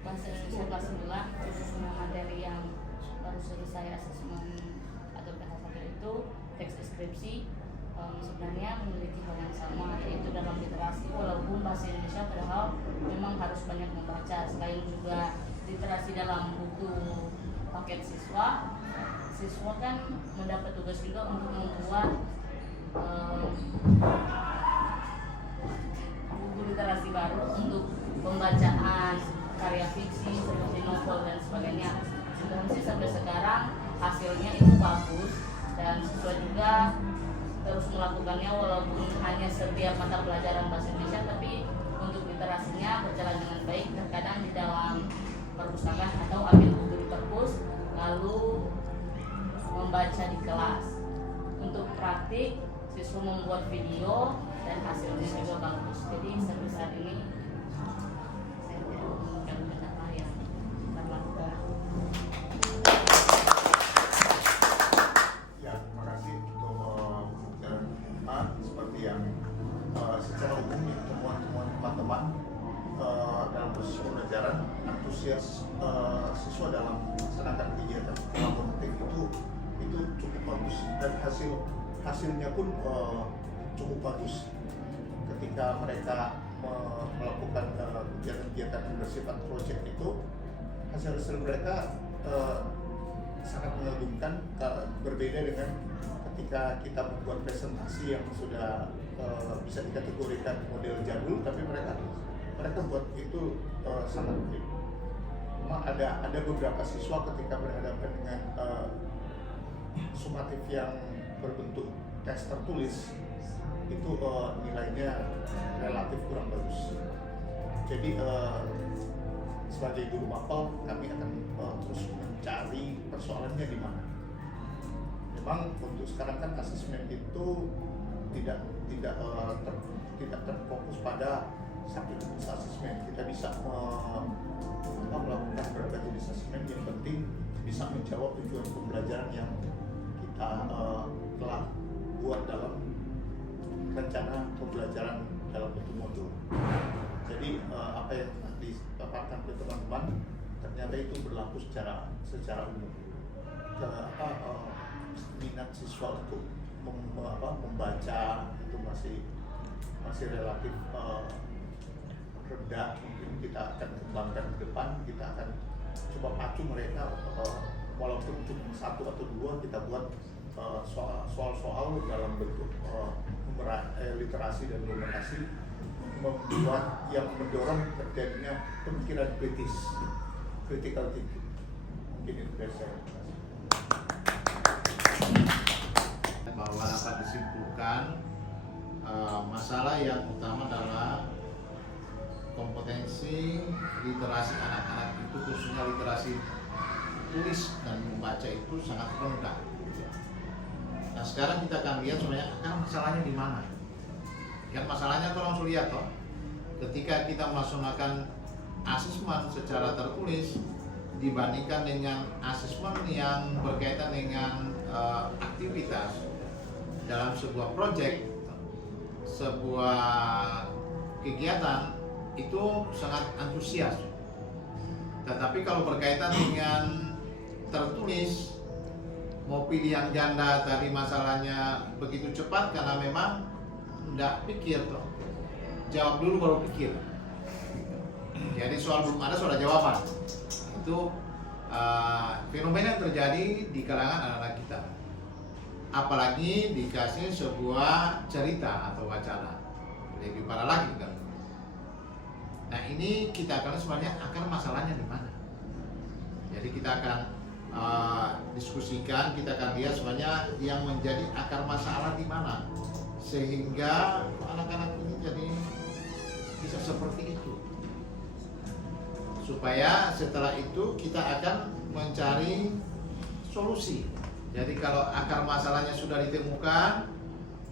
bahasa Indonesia kelas 9, khususnya materi yang baru selesai asesmen atau PH1 itu teks deskripsi, sebenarnya memiliki hal yang sama, yaitu dalam literasi walaupun bahasa Indonesia padahal memang harus banyak membaca. Selain juga literasi dalam buku paket siswa kan mendapat tugas juga untuk membuat buku literasi baru untuk pembacaan karya fiksi seperti novel dan sebagainya. Sebenarnya sih sampai sekarang hasilnya itu bagus dan siswa juga terus melakukannya walaupun hanya setiap mata pelajaran bahasa Indonesia, tapi untuk literasinya berjalan dengan baik. Terkadang di dalam perpustakaan atau ambil buku di perpus lalu membaca di kelas. Untuk praktik siswa membuat video dan hasilnya juga bagus. Jadi sampai saat ini saya tidak menemukan kendala yang berlaku. Ya, terima kasih untuk pembicaraan kita. Seperti yang secara umum ya, temuan-temuan teman-teman dalam proses pembelajaran, antusias siswa dalam melaksanakan kegiatan kolaboratif itu cukup bagus dan hasilnya pun cukup bagus ketika mereka melakukan kegiatan-kegiatan yang bersifat proyek itu. Hasil mereka sangat mengagumkan, berbeda dengan ketika kita membuat presentasi yang sudah bisa dikategorikan model jadul, tapi mereka buat itu sangat baik. Cuma ada beberapa siswa ketika berhadapan dengan sumatif yang berbentuk teks tertulis itu nilainya relatif kurang bagus. Jadi sebagai guru mapel kami akan terus mencari persoalannya di mana. Memang untuk sekarang kan asesmen itu tidak terfokus pada satu jenis asesmen. Kita bisa melakukan berbagai jenis asesmen, yang penting bisa menjawab tujuan pembelajaran yang kita telah buat dalam rencana pembelajaran dalam bentuk modul. Jadi apa yang dipaparkan ke teman-teman ternyata itu berlaku secara umum. Minat siswa untuk membaca itu masih relatif rendah. tidak, mungkin kita akan kembangkan ke depan, kita akan coba pacu mereka, walaupun cuma 1 atau 2 kita buat soal-soal dalam bentuk literasi dan numerasi, membuat yang mendorong terjadinya pemikiran kritis, critical thinking. Mungkin itu dari saya. Bahwa dapat disimpulkan masalah yang utama adalah kompetensi literasi anak-anak itu, khususnya literasi tulis dan membaca itu sangat rendah. Nah sekarang kita akan lihat sebenarnya akar masalahnya di mana. Kan masalahnya kalau langsung lihat toh, ketika kita melaksanakan asesmen secara tertulis dibandingkan dengan asesmen yang berkaitan dengan aktivitas dalam sebuah proyek, sebuah kegiatan itu sangat antusias. Tetapi kalau berkaitan dengan tertulis, mau pilihan ganda tadi masalahnya begitu cepat karena memang tidak pikir toh. Jawab dulu baru pikir. Jadi soal belum ada sudah jawaban. Itu fenomena yang terjadi di kalangan anak-anak kita. Apalagi dikasih sebuah cerita atau wacana, lebih parah lagi kan. Nah ini kita akan sebenarnya akar masalahnya di mana. Jadi kita akan diskusikan, kita akan lihat sebenarnya yang menjadi akar masalah di mana, sehingga anak-anak ini jadi bisa seperti itu. Supaya setelah itu kita akan mencari solusi. Jadi kalau akar masalahnya sudah ditemukan,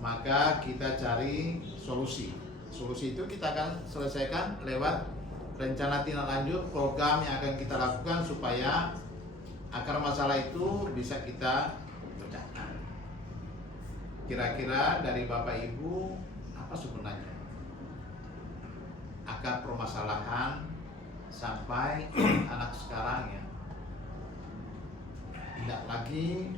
maka kita cari solusi. Solusi itu kita akan selesaikan lewat rencana tindak lanjut, program yang akan kita lakukan supaya akar masalah itu bisa kita pecahkan. Kira-kira dari Bapak Ibu apa sebenarnya akar permasalahan sampai anak sekarang ya tidak lagi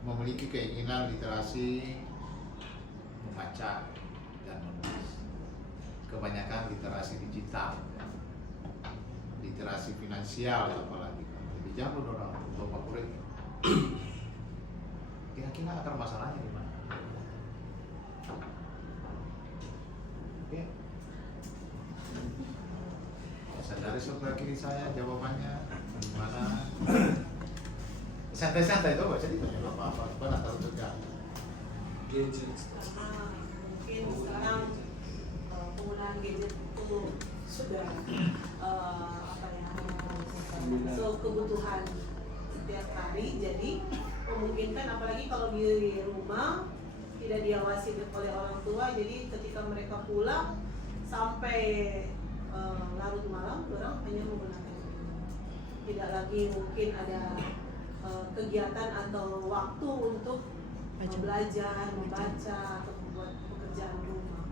memiliki keinginan literasi membaca dan menulis. Kebanyakan literasi digital, literasi finansial apalagi lebih jauh orang lupa kulit. Kira-kira akar masalahnya di mana? Oke. Sadari sebelah kiri saya jawabannya gimana? Santai-santai itu baca ditanya apa-apa, bukan atau tegak. Gadget. Karena mungkin sekarang penggunaan gadget itu sudah so kebutuhan setiap hari, jadi memungkinkan apalagi kalau di rumah tidak diawasi oleh orang tua, jadi ketika mereka pulang sampai larut malam orang hanya menggunakan itu, tidak lagi mungkin ada kegiatan atau waktu untuk belajar, membaca atau membuat pekerjaan rumah.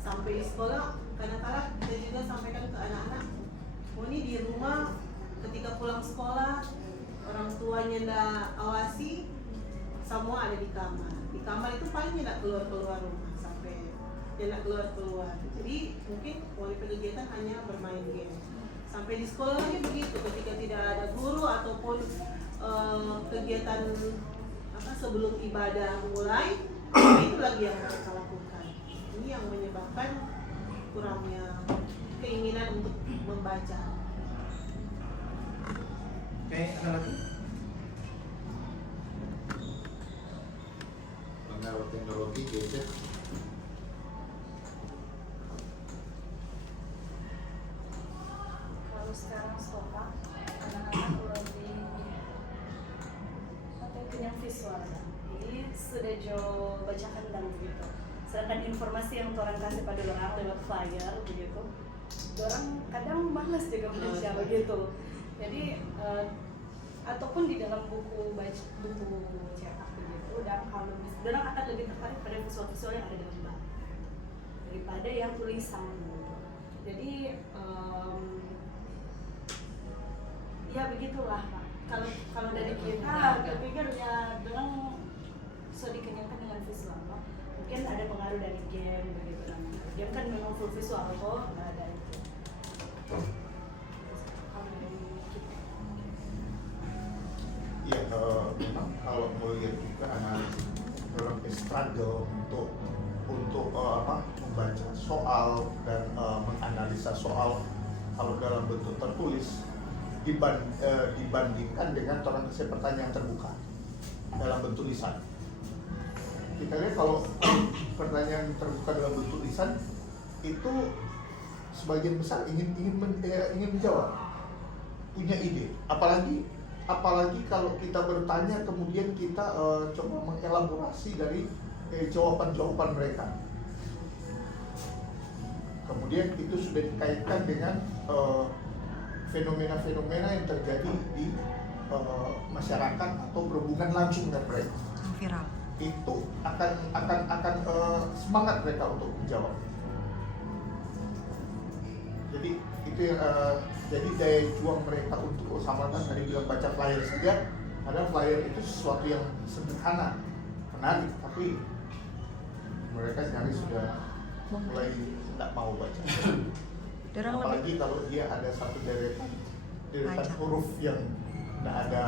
Sampai di sekolah kadang-kadang kita juga sampaikan ke anak-anak, oh ini di rumah ketika pulang sekolah orang tuanya tidak awasi, semua ada di kamar. Di kamar itu paling tidak keluar-keluar rumah sampai tidak keluar-keluar. Jadi mungkin oleh kegiatan hanya bermain game. Sampai di sekolah lagi begitu, ketika tidak ada guru ataupun kegiatan sebelum ibadah mulai, itu lagi yang mereka lakukan. Ini yang menyebabkan kurangnya keinginan untuk membaca. Oke, ada lagi? Pengaruh teknologi gadget. Kalau sekarang sekolah anak-anak lebih yang visual, jadi sudah jauh bacakan dan begitu. Sedangkan informasi yang orang kasih pada orang lewat flyer begitu, orang kadang malas juga baca begitu. Jadi ataupun di dalam buku cetak begitu, dan kalau orang akan lebih tertarik pada visual-visual yang ada dalam gambar daripada yang tulisan gitu. Jadi ya begitulah Pak. Kalau dari kita berpikir ya orang sudah dikenyangkan dengan visual, Pak. mungkin ada pengaruh dari game begitu kan. Game kan memang full visual kok, nggak ada itu. Iya, memang kalau melihat juga analisis dalam struggle untuk membaca soal dan menganalisa soal kalau dalam bentuk tertulis dibandingkan dengan pertanyaan terbuka dalam bentuk lisan. Kita lihat kalau pertanyaan terbuka dalam bentuk lisan itu sebagian besar ingin menjawab, punya ide, apalagi kalau kita bertanya kemudian kita coba mengelaborasi dari jawaban-jawaban mereka. Kemudian itu sudah dikaitkan dengan fenomena-fenomena yang terjadi di masyarakat atau berhubungan langsung dengan mereka. Viral. Itu akan semangat mereka untuk menjawab. Jadi itu yang jadi daya juang mereka untuk sama dari bilang baca flyer saja. Padahal flyer itu sesuatu yang sederhana, menarik, tapi mereka nyaris sudah mulai tidak mau baca. Apalagi kalau dia ada satu deretan huruf yang tidak ada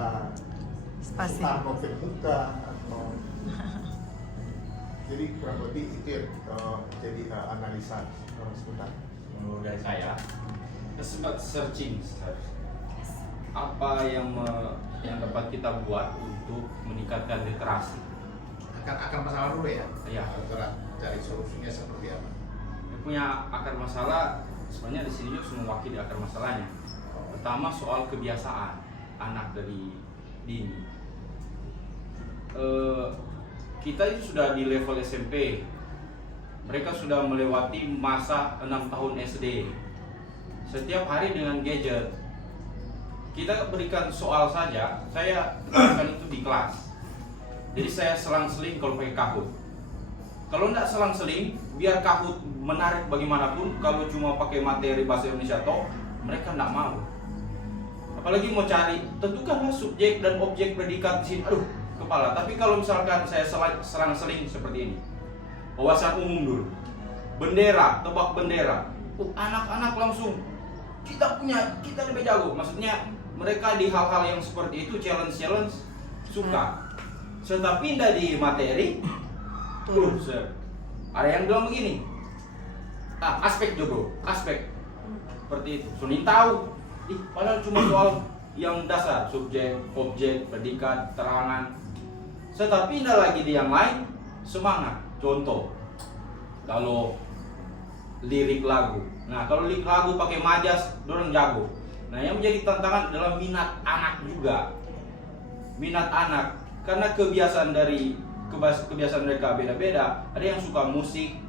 spasi. Soekarno muka atau jadi kurang lebih itu yang jadi analisa sebentar. Menurut dari saya sempat searching apa yang dapat kita buat untuk meningkatkan literasi. Akar masalah dulu ya. Iya. Cari solusinya seperti apa? Dia punya akar masalah sebenarnya di sini juga mewakili akar masalahnya. Pertama soal kebiasaan anak dari dini. Kita itu sudah di level SMP. Mereka sudah melewati masa 6 tahun SD. Setiap hari dengan gadget. Kita berikan soal saja, saya berikan itu di kelas. Jadi saya selang-seling kalau pakai Kahoot. Kalau tidak selang-seling, biar Kahoot menarik bagaimanapun, kalau cuma pakai materi bahasa Indonesia toh, mereka tidak mau. Apalagi mau cari, tentukanlah subjek dan objek predikat di sini. Aduh, kepala. Tapi kalau misalkan saya selang-seling seperti ini, wawasan umum dulu, bendera, tebak bendera, anak-anak langsung kita lebih jago. Maksudnya mereka di hal-hal yang seperti itu challenge suka. Tetapi tidak di materi, ada yang bilang begini, aspek juga, aspek seperti itu. Sunih tahu, padahal cuma soal yang dasar, subjek, objek, predikat, terangan. Tetapi tidak lagi di yang lain, semangat. Contoh, kalau lirik lagu. Nah, kalau lirik lagu pakai majas, dorang jago. Nah, yang menjadi tantangan adalah minat anak juga. Minat anak, karena kebiasaan mereka beda-beda. Ada yang suka musik.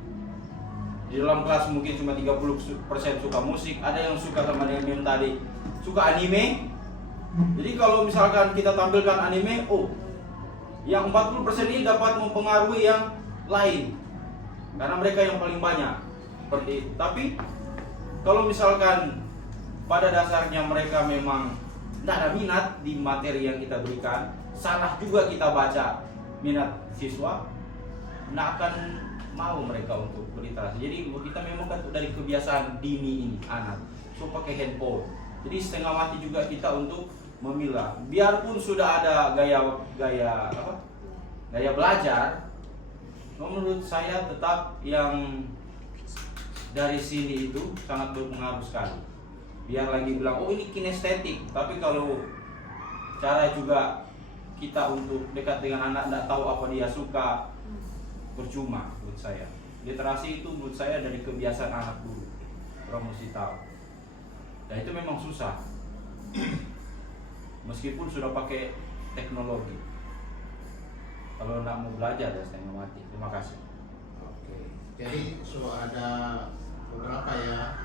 Di dalam kelas mungkin cuma 30% suka musik. Ada yang suka sama yang tadi, suka anime. Jadi kalau misalkan kita tampilkan anime, yang 40% ini dapat mempengaruhi yang lain. Karena mereka yang paling banyak. Seperti itu. Tapi kalau misalkan pada dasarnya mereka memang tidak ada minat di materi yang kita berikan, salah juga kita baca minat siswa, tidak akan mau mereka untuk berliterasi. Jadi kita memang kan dari kebiasaan dini ini anak, so pakai handphone. Jadi setengah mati juga kita untuk memilah. Biarpun sudah ada gaya belajar, menurut saya tetap yang dari sini itu sangat berpengaruh sekali. Biar lagi bilang, ini kinestetik, tapi kalau cara juga kita untuk dekat dengan anak tidak tahu apa dia suka, percuma menurut saya. Literasi itu menurut saya dari kebiasaan anak dulu, orang mesti tahu. Dan itu memang susah, meskipun sudah pakai teknologi. Kalau tidak mau belajar ya setengah mati. Terima kasih. Oke, jadi ada beberapa ya.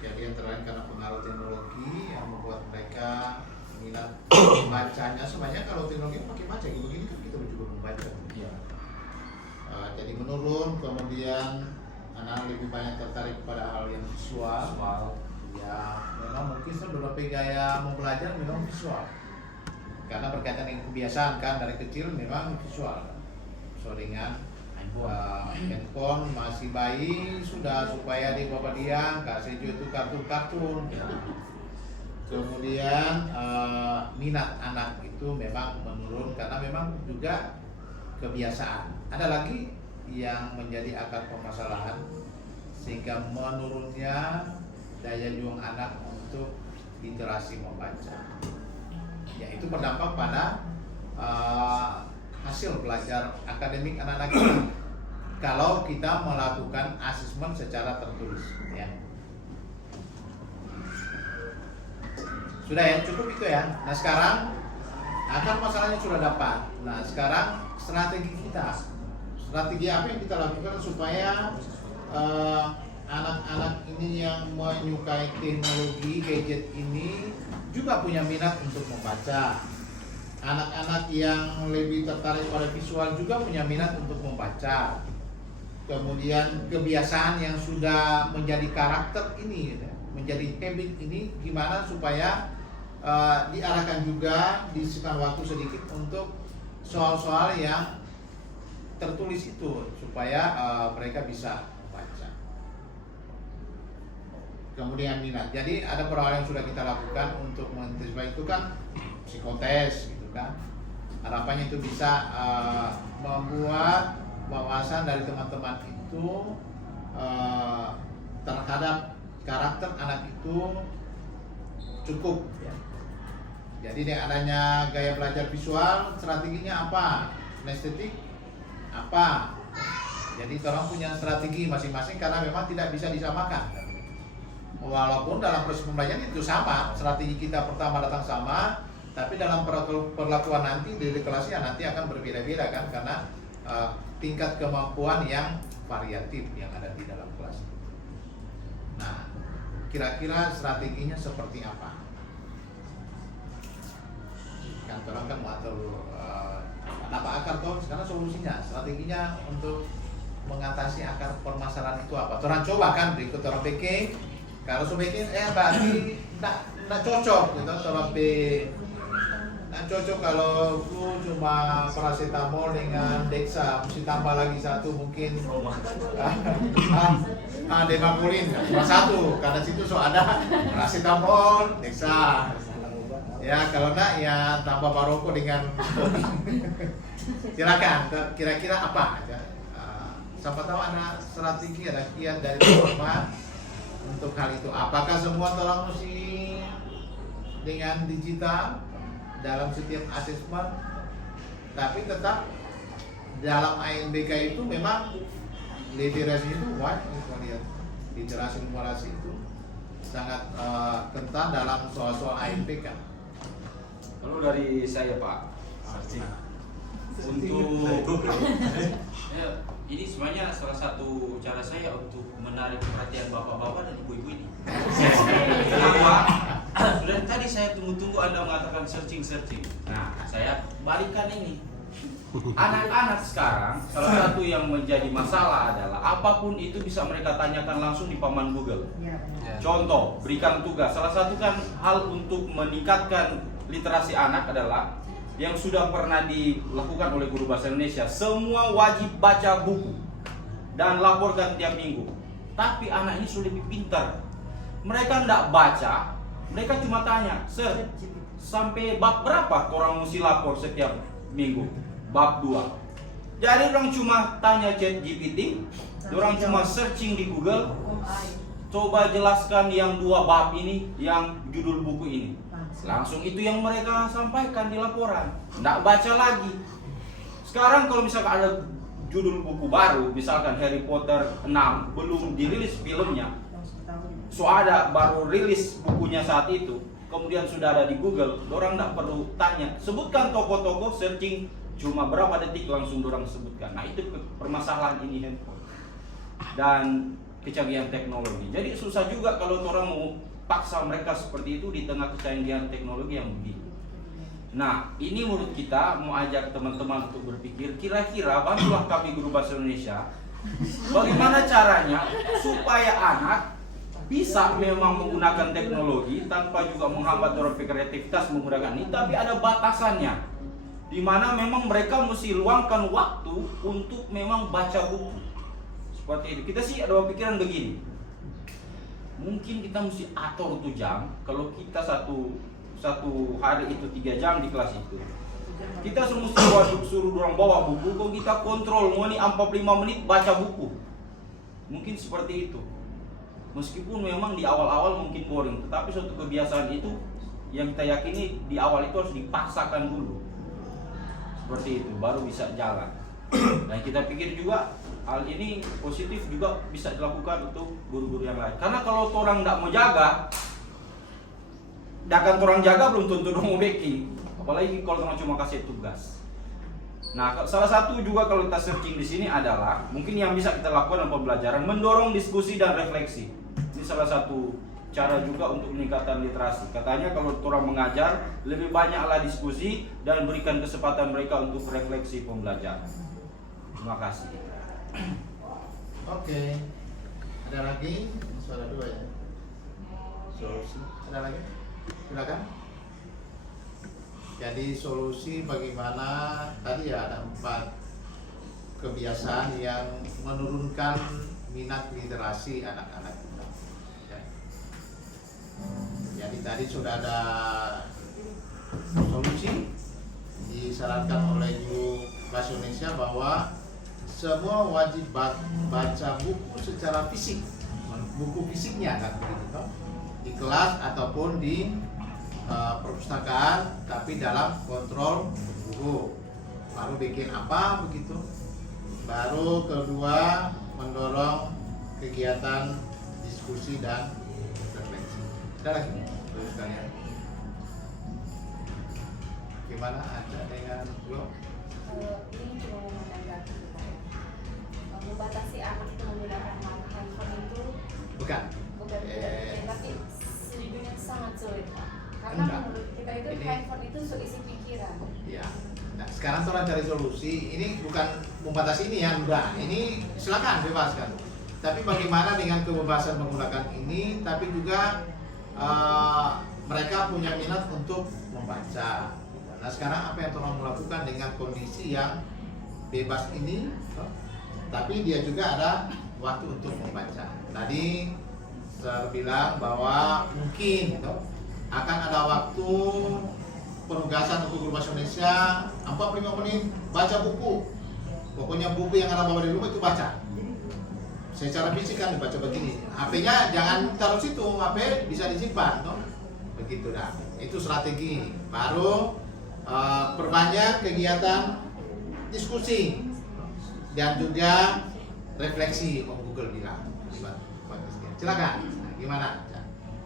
Jadi antara lain karena pengaruh teknologi yang membuat mereka minat membacanya. Sebenarnya kalau teknologi pakai baca gini kan kita juga membaca. Ya. Jadi menurun, kemudian anak lebih banyak tertarik pada hal yang visual. Ya, memang mungkin beberapa gaya mau belajar memang visual. Karena berkaitan dengan kebiasaan kan dari kecil memang visual. So dengan handphone masih bayi sudah supaya di bawah dia kasih itu kartun-kartun. Kemudian minat anak itu memang menurun karena memang juga kebiasaan. Ada lagi yang menjadi akar permasalahan sehingga menurunnya daya juang anak untuk literasi membaca. Ya, itu berdampak pada hasil belajar akademik anak-anak kita kalau kita melakukan asesmen secara tertulis, ya. Sudah ya, cukup itu ya. Nah sekarang akar masalahnya sudah dapat. Nah sekarang strategi kita, strategi apa yang kita lakukan supaya anak-anak ini yang menyukai teknologi gadget ini juga punya minat untuk membaca. Anak-anak yang lebih tertarik pada visual juga punya minat untuk membaca. Kemudian kebiasaan yang sudah menjadi karakter ini, menjadi habit ini, gimana supaya diarahkan juga, disisihkan waktu sedikit untuk soal-soal yang tertulis itu supaya mereka bisa membaca. Kemudian minat. Jadi ada beberapa hal yang sudah kita lakukan untuk mengantisipasi itu kan psikotes gitu kan. Harapannya itu bisa membuat wawasan dari teman-teman itu terhadap karakter anak itu cukup ya. Jadi dengan adanya gaya belajar visual, strateginya apa? Estetik apa? Jadi orang punya strategi masing-masing karena memang tidak bisa disamakan. Walaupun dalam proses pembelajaran itu sama, strategi kita pertama datang sama, tapi dalam perlakuan nanti di kelasnya nanti akan berbeda-beda kan, karena tingkat kemampuan yang variatif yang ada di dalam kelas. Nah, kira-kira strateginya seperti apa? Kan orang kan mengatur apa akar toh, sekarang solusinya, strateginya untuk mengatasi akar permasalahan itu apa? Orang coba kan berikut orang bikin. Kalau sebaiknya berarti tidak cocok gitu, orang nah cocok kalau flu cuma paracetamol dengan Dexa, mesti tambah lagi satu mungkin Demakulin, cuma satu karena situ so ada paracetamol, Dexa. Ya kalau enggak ya tambah Baroko dengan silakan. Kira-kira apa aja? Siapa tahu ada strategi, ada kiat dari teman-teman untuk hal itu. Apakah semua tolong mesti dengan digital dalam setiap asesmen, tapi tetap dalam ANBK itu memang literasi itu wajib kita lihat. Literasi numerasi itu sangat kental dalam soal-soal ANBK. Kalau dari saya Pak, untuk ini sebenarnya salah satu cara saya untuk menarik perhatian bapak-bapak dan ibu-ibu ini. Kenapa? Sudah tadi saya tunggu-tunggu Anda mengatakan searching. Nah, saya balikan ini. Anak-anak sekarang salah satu yang menjadi masalah adalah apapun itu bisa mereka tanyakan langsung di paman Google. Contoh, berikan tugas. Salah satu kan hal untuk meningkatkan literasi anak adalah yang sudah pernah dilakukan oleh guru bahasa Indonesia, semua wajib baca buku dan laporkan tiap minggu. Tapi anak ini sudah lebih pintar. Mereka tidak baca, mereka cuma tanya, "Sir, sampai bab berapa orang mesti lapor setiap minggu?" Bab 2. Jadi orang cuma tanya ChatGPT, orang cuma searching di Google, coba jelaskan yang 2 bab ini, yang judul buku ini. Langsung itu yang mereka sampaikan di laporan. Nggak baca lagi. Sekarang kalau misalkan ada judul buku baru, misalkan Harry Potter 6, belum dirilis filmnya, so ada baru rilis bukunya saat itu, kemudian sudah ada di Google, orang nggak perlu tanya, sebutkan tokoh-tokoh, searching cuma berapa detik langsung orang sebutkan. Nah itu permasalahan ini handphone dan kecanggihan teknologi. Jadi susah juga kalau orang mau paksa mereka seperti itu di tengah kecanggihan teknologi yang begitu. Nah, ini menurut kita mau ajak teman-teman untuk berpikir, kira-kira bantulah kami guru bahasa Indonesia, bagaimana caranya supaya anak bisa memang menggunakan teknologi tanpa juga menghambat orang kreativitas menggunakan ini, tapi ada batasannya. di mana memang mereka mesti luangkan waktu untuk memang baca buku seperti itu. Kita sih ada pikiran begini, mungkin kita mesti atur tuh jam. Kalau kita satu hari itu 3 jam di kelas itu, kita suruh orang bawa buku, kok kita kontrol mau nih 45 menit baca buku. Mungkin seperti itu. Meskipun memang di awal-awal mungkin boring, tetapi suatu kebiasaan itu yang kita yakini di awal itu harus dipaksakan dulu. Seperti itu baru bisa jalan. Dan kita pikir juga hal ini positif juga bisa dilakukan untuk guru-guru yang lain. Karena kalau orang tidak mau jaga, orang jaga belum tentu mau backing. Apalagi kalau orang cuma kasih tugas. Nah, salah satu juga kalau kita searching di sini adalah mungkin yang bisa kita lakukan dalam pembelajaran mendorong diskusi dan refleksi. Ini salah satu cara juga untuk meningkatkan literasi. Katanya kalau orang mengajar lebih banyaklah diskusi dan berikan kesempatan mereka untuk refleksi pembelajaran. Terima kasih. Oke. Ada lagi? Suara 2 ya. Solusi. Ada lagi? Silakan. Jadi solusi bagaimana tadi ya ada 4 kebiasaan yang menurunkan minat literasi anak-anak kita. Ya. Jadi tadi sudah ada solusi disarankan oleh Guru Bahasa Indonesia bahwa semua wajib baca buku secara fisik, buku fisiknya kan begitu toh, di kelas ataupun di perpustakaan, tapi dalam kontrol buku. Baru bikin apa begitu. Baru kedua mendorong kegiatan diskusi dan refleksi. Ada lagi terus kalian? Gimana ada dengan blog? Ini cuma menanggapi membatasi anak itu menggunakan handphone itu Bukan. tapi sejujurnya sangat sulit, Pak. Karena Enggak. menurut kita itu Ini- handphone itu isi pikiran. Ya. Nah, sekarang orang cari solusi. Ini bukan membatasi ini ya, enggak. Ini silakan bebaskan. Tapi bagaimana dengan kebebasan menggunakan ini, tapi juga mereka punya minat untuk membaca. Nah, sekarang apa yang tolong melakukan dengan kondisi yang bebas ini, tapi dia juga ada waktu untuk membaca. Tadi saya bilang bahwa mungkin akan ada waktu penugasan untuk Guru Bahasa Indonesia 45 menit baca buku. Pokoknya buku yang ada bawa di rumah itu baca. Secara fisik kan dibaca begini. HP-nya jangan taruh situ, HP bisa disimpan, toh. Begitu dah. Itu strategi. Baru perbanyak kegiatan diskusi dan juga refleksi, Om Google bilang. Silakan. Nah, gimana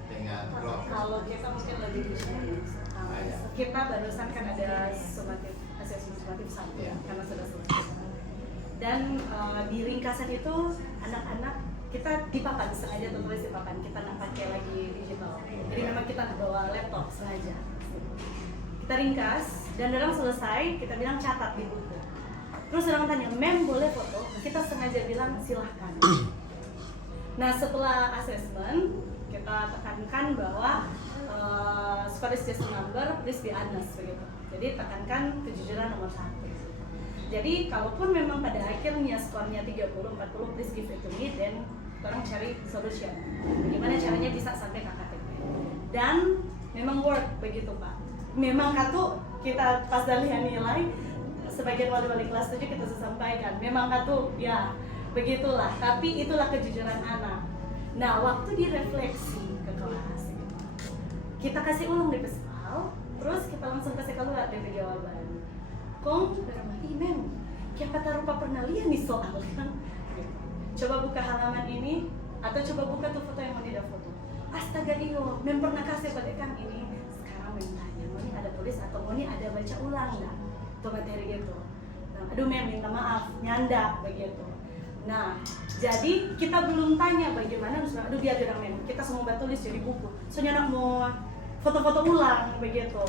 dengan blog? Kalau kita mungkin lebih kita barusan kan ada sumatif asesmen sumatif 1 Iya. karena sudah selesai. Dan di ringkasan itu anak-anak kita di papan sengaja tertulis di papan, kita nggak pakai lagi digital. Jadi memang kita bawa laptop sengaja. Kita ringkas dan orang selesai kita bilang catat di buku. Terus orang tanya, "Mem boleh foto?" Kita sengaja bilang silahkan. Nah setelah asesmen kita tekankan bahwa score is just a number, please be honest begitu. Jadi tekankan kejujuran nomor 1. Jadi kalaupun memang pada akhirnya skornya 30-40, please give it to me, then orang cari solution. Bagaimana caranya bisa sampai KKTP. Dan memang work begitu Pak. Memang kita pas dalihan nilai, sebagian wali-wali kelas 7 kita sampaikan, memang ya begitulah, tapi itulah kejujuran anak. Nah waktu direfleksi ke kelas, kita kasih ulang di pespal, terus kita langsung kasih keluar DP jawaban. Kong, Mem, siapa taruh pernah lihat nih soal kan? Coba buka halaman ini, atau coba buka tuh foto yang mau tidak foto. Astaga iyo, Mem pernah kasih pada kan ini. Sekarang Mem tanya, mau nih ada tulis atau mau nih ada baca ulang nggak? Tuh materi gitu. Nah, aduh Mem minta maaf, nyanda begitu. Nah, jadi kita belum tanya bagaimana, aduh dia bilang Mem, kita semua tulis jadi buku. Soalnya anak mau foto-foto ulang begitu.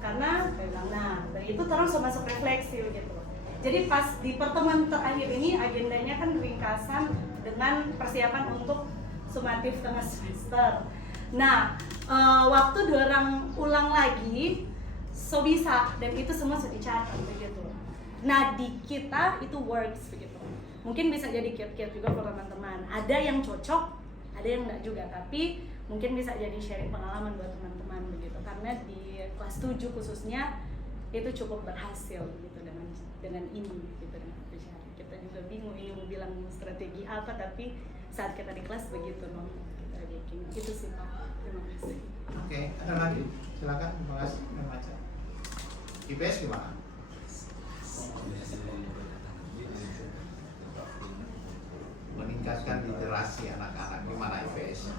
Karena bilang, nah dari itu terus masuk refleksi gitu. Jadi pas di pertemuan terakhir ini agendanya kan ringkasan dengan persiapan untuk sumatif tengah semester. Nah waktu orang ulang lagi so bisa, dan itu semua sudah dicatat begitu. Nah di kita itu works begitu. Mungkin bisa jadi kiat-kiat juga for teman-teman. Ada yang cocok, ada yang enggak juga, tapi mungkin bisa jadi sharing pengalaman buat teman-teman begitu. Karena di kelas 7 khususnya itu cukup berhasil gitu dengan ini gitu, dengan sharing. Kita juga bingung ini mau bilang strategi apa, tapi saat kita di kelas begitu kita bikin. Itu sih Pak. Terima kasih. Oke, ada lagi? Silakan, terima kasih. IPS gimana? Meningkatkan literasi anak-anak gimana IPS?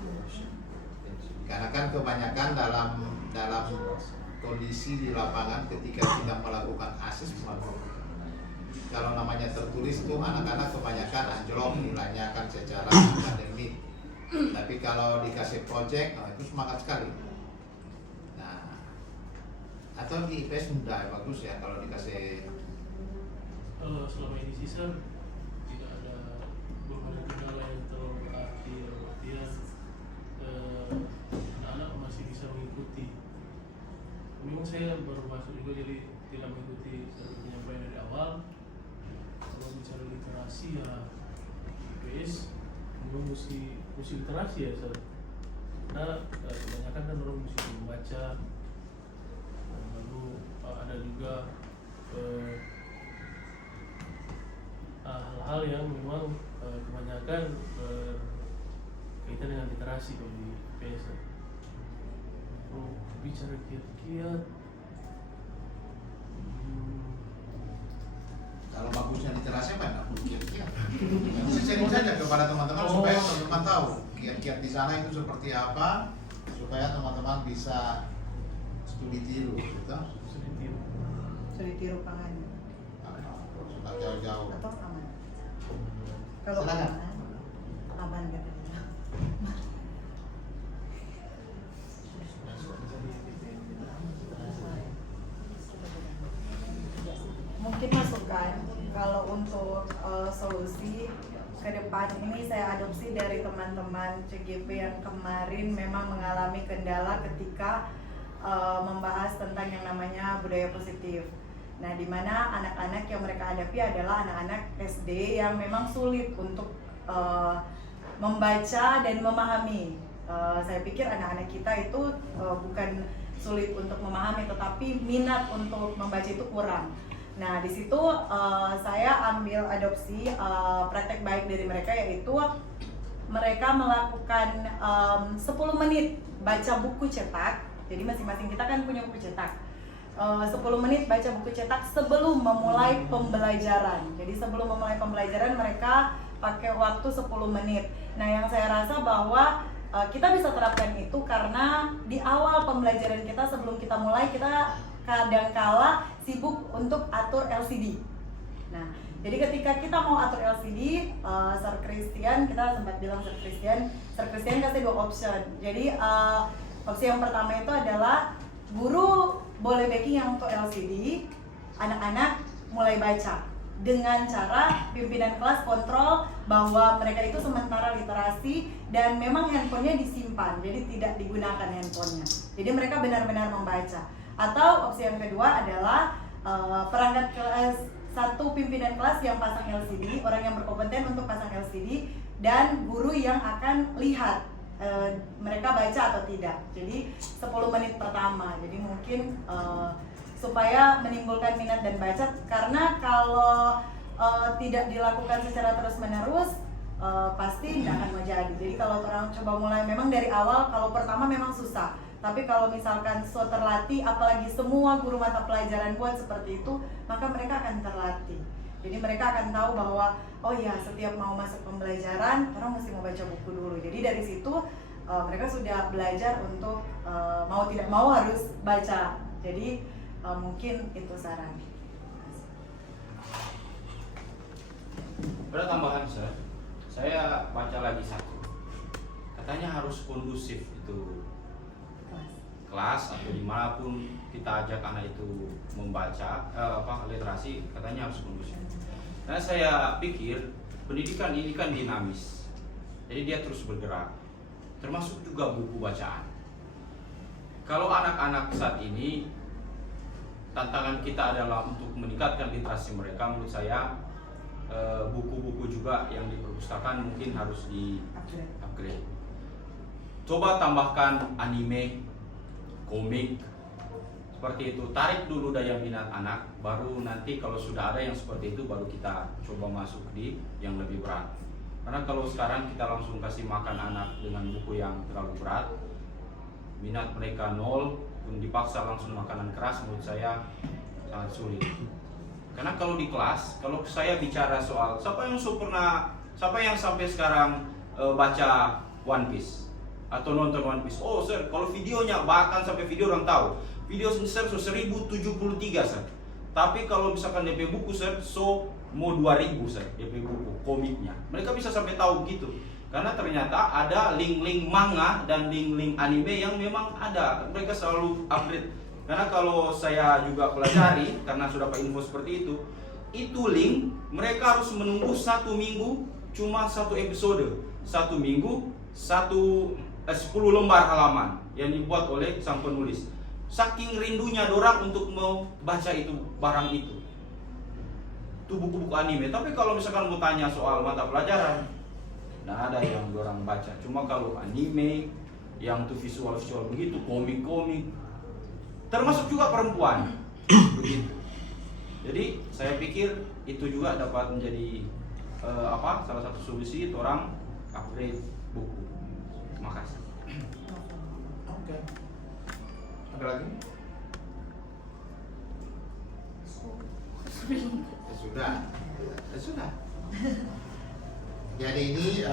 Karena kan kebanyakan dalam kondisi di lapangan ketika tidak melakukan asesmen, kalau namanya tertulis itu anak-anak kebanyakan anjlok nilainya kan secara akademik. Tapi kalau dikasih project, itu semangat sekali. Nah, atau di IPS mudah, bagus ya kalau dikasih. Kalau selama ini sih Sir, belum ada kendala yang terlalu berarti, anak-anak masih bisa mengikuti. Memang saya baru masuk juga, jadi tidak mengikuti penyampaian dari awal. Kalau bicara literasi ya IPS memang mesti literasi ya Sir. Karena kebanyakan kan orang mesti membaca, lalu ada juga hal-hal yang memang kebanyakan berkaitan dengan literasi kalau di IPS. Kalau bicara kiat-kiat, Kalau bagusnya literasi apa? Nggak perlu kiat-kiat. Bisa sharing saja kepada teman-teman supaya teman-teman tahu kiat-kiat di sana itu seperti apa, supaya teman-teman bisa studi tiru, gitu. Sudah tiru pangan Sudah jauh-jauh. atau aman? Kalau Silakan. aman katanya. Mungkin masukan kalau untuk solusi ke depan ini saya adopsi dari teman-teman CGP yang kemarin memang mengalami kendala ketika membahas tentang yang namanya budaya positif. Nah, di mana anak-anak yang mereka hadapi adalah anak-anak SD yang memang sulit untuk membaca dan memahami. Saya pikir anak-anak kita itu bukan sulit untuk memahami, tetapi minat untuk membaca itu kurang. Nah, di situ saya ambil adopsi praktek baik dari mereka, yaitu mereka melakukan 10 menit baca buku cetak. Jadi masing-masing kita kan punya buku cetak. 10 menit baca buku cetak sebelum memulai pembelajaran. Jadi sebelum memulai pembelajaran mereka pakai waktu 10 menit. Nah, yang saya rasa bahwa kita bisa terapkan itu karena di awal pembelajaran kita sebelum kita mulai kita kadangkala sibuk untuk atur LCD. Nah, jadi ketika kita mau atur LCD, Sir Christian, kita sempat bilang Sir Christian kasih 2 option. Jadi opsi yang pertama itu adalah guru boleh backing yang untuk LCD, anak-anak mulai baca dengan cara pimpinan kelas kontrol bahwa mereka itu sementara literasi dan memang handphonenya disimpan, jadi tidak digunakan handphonenya. Jadi mereka benar-benar membaca. Atau opsi yang kedua adalah perangkat kelas satu pimpinan kelas yang pasang LCD, orang yang berkompeten untuk pasang LCD, dan guru yang akan lihat mereka baca atau tidak. Jadi 10 menit pertama. Jadi mungkin supaya menimbulkan minat dan baca, karena kalau tidak dilakukan secara terus-menerus pasti tidak akan menjadi. Jadi kalau orang coba mulai memang dari awal, kalau pertama memang susah. Tapi kalau misalkan so terlatih, apalagi semua guru mata pelajaran buat seperti itu, maka mereka akan terlatih. Jadi mereka akan tahu bahwa oh ya, setiap mau masuk pembelajaran orang mesti mau baca buku dulu. Jadi dari situ mereka sudah belajar untuk mau tidak mau harus baca. Jadi mungkin itu saran. Ada tambahan saya baca lagi satu. Katanya harus kondusif itu kelas atau dimanapun kita ajak anak itu membaca literasi, katanya harus kondusif. Karena saya pikir pendidikan ini kan dinamis, jadi dia terus bergerak, termasuk juga buku bacaan. Kalau anak-anak saat ini tantangan kita adalah untuk meningkatkan literasi mereka. Menurut saya buku-buku juga yang di perpustakaan mungkin harus di-upgrade. Coba tambahkan anime, komik, seperti itu. Tarik dulu daya minat anak, baru nanti kalau sudah ada yang seperti itu baru kita coba masuk di yang lebih berat. Karena kalau sekarang kita langsung kasih makan anak dengan buku yang terlalu berat, minat mereka nol, pun dipaksa langsung makanan keras, menurut saya sangat sulit. Karena kalau di kelas, kalau saya bicara soal siapa yang sampai sekarang baca One Piece atau nonton One Piece? Oh sir, kalau videonya bahkan sampai video orang tahu. Video sir 1073 sir. Tapi kalau misalkan DP buku sir, mau 2000 sir DP buku komiknya. Mereka bisa sampai tahu gitu. Karena ternyata ada link-link manga dan link-link anime yang memang ada. Mereka selalu upgrade. Karena kalau saya juga pelajari, karena sudah dapat info seperti itu link mereka harus menunggu 1 minggu cuma 1 episode. 1 minggu 10 lembar halaman yang dibuat oleh sang penulis. Saking rindunya dorang untuk mau baca itu barang itu. Itu buku-buku anime. Tapi kalau misalkan mau tanya soal mata pelajaran, nah ada yang dorang baca. Cuma kalau anime yang tuh visual begitu, komik-komik, termasuk juga perempuan begitu. Jadi saya pikir itu juga dapat menjadi salah satu solusi orang upgrade buku. Terima kasih. Oke. Ada lagi? Sudah. Jadi ini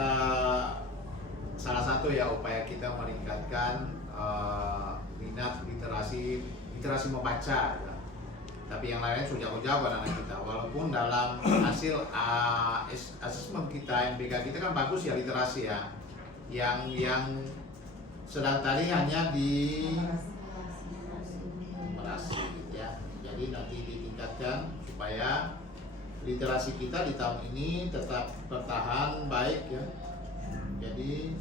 salah satu ya upaya kita meningkatkan minat literasi membaca. Ya. Tapi yang lainnya sudah jauh anak kita. Walaupun dalam hasil asesmen kita, MBK kita kan bagus ya literasi ya. Yang sedang tadi hanya di numerasi ya. Jadi nanti ditingkatkan supaya literasi kita di tahun ini tetap bertahan baik ya. Jadi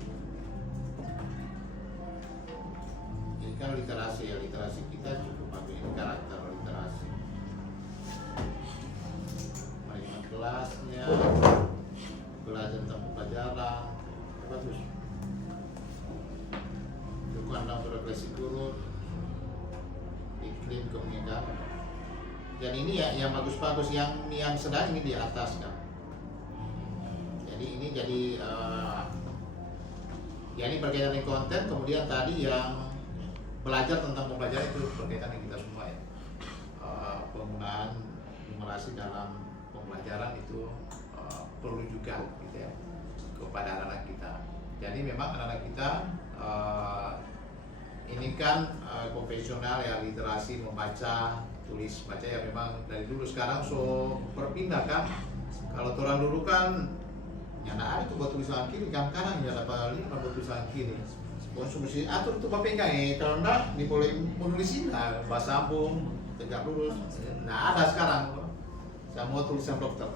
ini kan literasi kita cukup bagus, ini karakter literasi. Manajemen kelasnya, belajar tentang pembelajaran, bagus. Dukungan dalam progresi guru, iklim komunikasi. Dan ini ya yang bagus-bagus, yang sedang ini di atas kan. Jadi ini ini berkaitan dengan konten. Kemudian tadi yang belajar tentang pembelajaran itu berkaitan dengan kita semua ya. Penggunaan numerasi dalam pembelajaran itu perlu juga gitu ya kepada anak-anak kita. Jadi memang anak-anak kita ini kan konvensional ya, literasi membaca, tulis baca ya memang dari dulu. Sekarang berpindah kan. Kalau orang dulu kan ya ada tuh buat tulisan kiri kan, kanan ya dapat buat tulisan kiri. Konsumsi atur itu bapak kalau enggak boleh menulisin lah bahasa sambung tegak lurus. Nah ada sekarang semua tulisan dokter,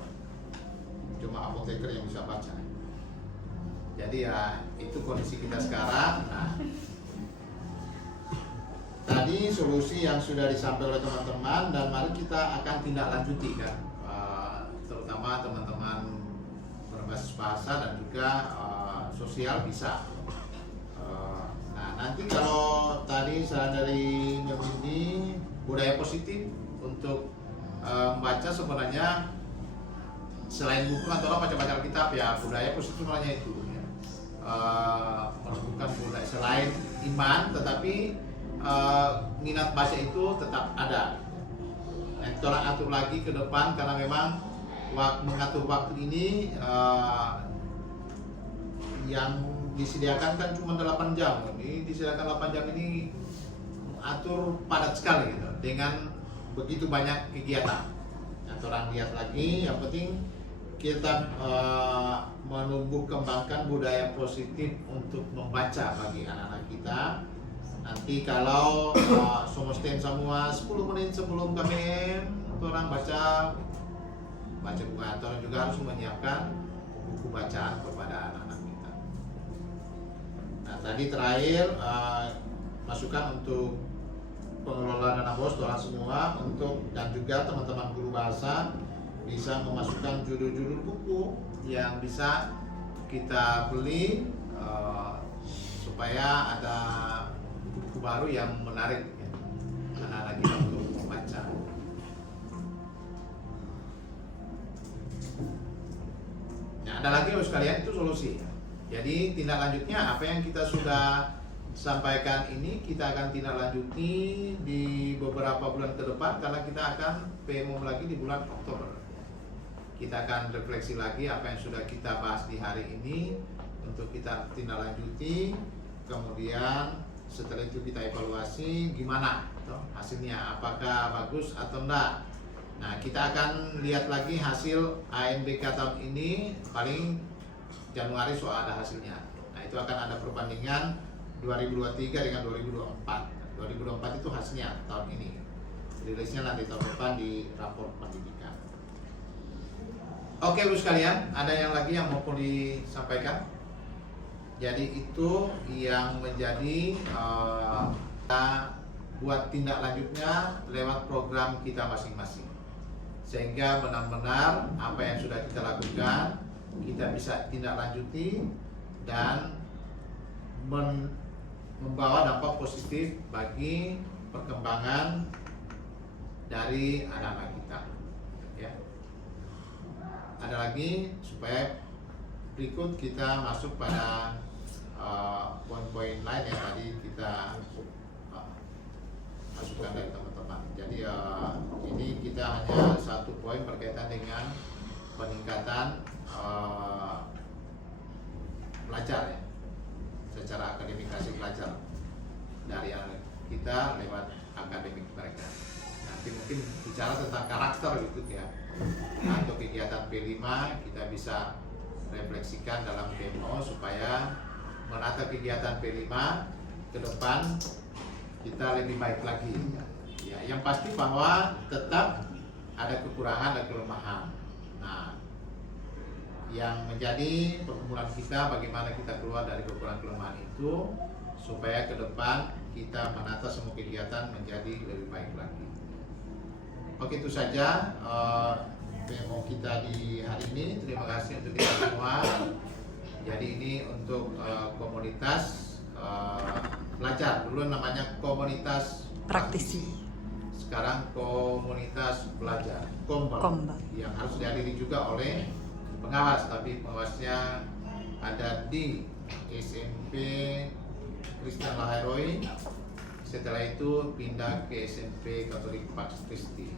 cuma apoteker yang bisa baca. Jadi ya itu kondisi kita sekarang. Nah, tadi solusi yang sudah disampaikan oleh teman-teman dan mari kita akan tindak lanjuti kan, terutama teman-teman berbasis bahasa dan juga sosial bisa. Nah nanti kalau tadi saran dari Mbak ini budaya positif untuk membaca, sebenarnya selain buku atau baca-baca kitab ya, budaya positif namanya itu ya. Menemukan budaya selain iman, tetapi minat baca itu tetap ada. Nah, kita atur lagi ke depan karena memang mengatur waktu ini yang disediakan kan cuma 8 jam. Ini disediakan 8 jam ini atur padat sekali gitu, dengan begitu banyak kegiatan. Nah, orang lihat lagi, yang penting kita menumbuh kembangkan budaya positif untuk membaca bagi anak-anak kita. Nanti kalau semua 10 menit sebelum KBM orang baca buku, atau juga harus menyiapkan buku bacaan kepada anak-anak kita. Nah tadi terakhir masukan untuk pengelola dana bos, doa semua untuk, dan juga teman-teman guru bahasa bisa memasukkan judul-judul buku yang bisa kita beli supaya ada buku baru yang menarik ya, anak-anak kita untuk membaca. Nah, ada lagi loh sekalian, itu solusi. Jadi tindak lanjutnya apa yang kita sudah sampaikan ini kita akan tindak lanjuti di beberapa bulan ke depan, karena kita akan PMO lagi di bulan Oktober. Kita akan refleksi lagi apa yang sudah kita bahas di hari ini untuk kita tindak lanjuti. Kemudian setelah itu kita evaluasi gimana hasilnya, apakah bagus atau enggak. Nah, kita akan lihat lagi hasil ANBK tahun ini, paling Januari soal ada hasilnya. Nah, itu akan ada perbandingan 2023 dengan 2024. 2024 itu hasilnya tahun ini. Rilisnya nanti tahun depan di rapor pendidikan. Oke, Bu sekalian, ada yang lagi yang mau disampaikan? Jadi itu yang menjadi kita buat tindak lanjutnya lewat program kita masing-masing. Sehingga benar-benar apa yang sudah kita lakukan kita bisa tindak lanjuti dan membawa dampak positif bagi perkembangan dari anak-anak kita. Ya. Ada lagi supaya berikut kita masuk pada poin-poin lain yang tadi kita masukkan dari teman-teman. Jadi ini kita hanya satu poin berkaitan dengan peningkatan belajar ya, secara akademikasi belajar dari anak kita lewat akademik mereka. Nanti mungkin bicara tentang karakter gitu ya. Nah, untuk kegiatan P5 kita bisa refleksikan dalam demo supaya menata kegiatan P5 ke depan kita lebih baik lagi. Ya, yang pasti bahwa tetap ada kekurangan dan kelemahan. Nah, yang menjadi perkumpulan kita bagaimana kita keluar dari kekurangan kelemahan itu supaya ke depan kita menata semua kegiatan menjadi lebih baik lagi. Oke, itu saja demo kita di hari ini. Terima kasih untuk kita semua. Jadi ini untuk komunitas belajar, dulu namanya komunitas praktisi, sekarang komunitas belajar Kombal. Yang harus dihadiri juga oleh pengawas, tapi pengawasnya ada di SMP Kristen Lahairoi. Setelah itu pindah ke SMP Katolik Pax Christi.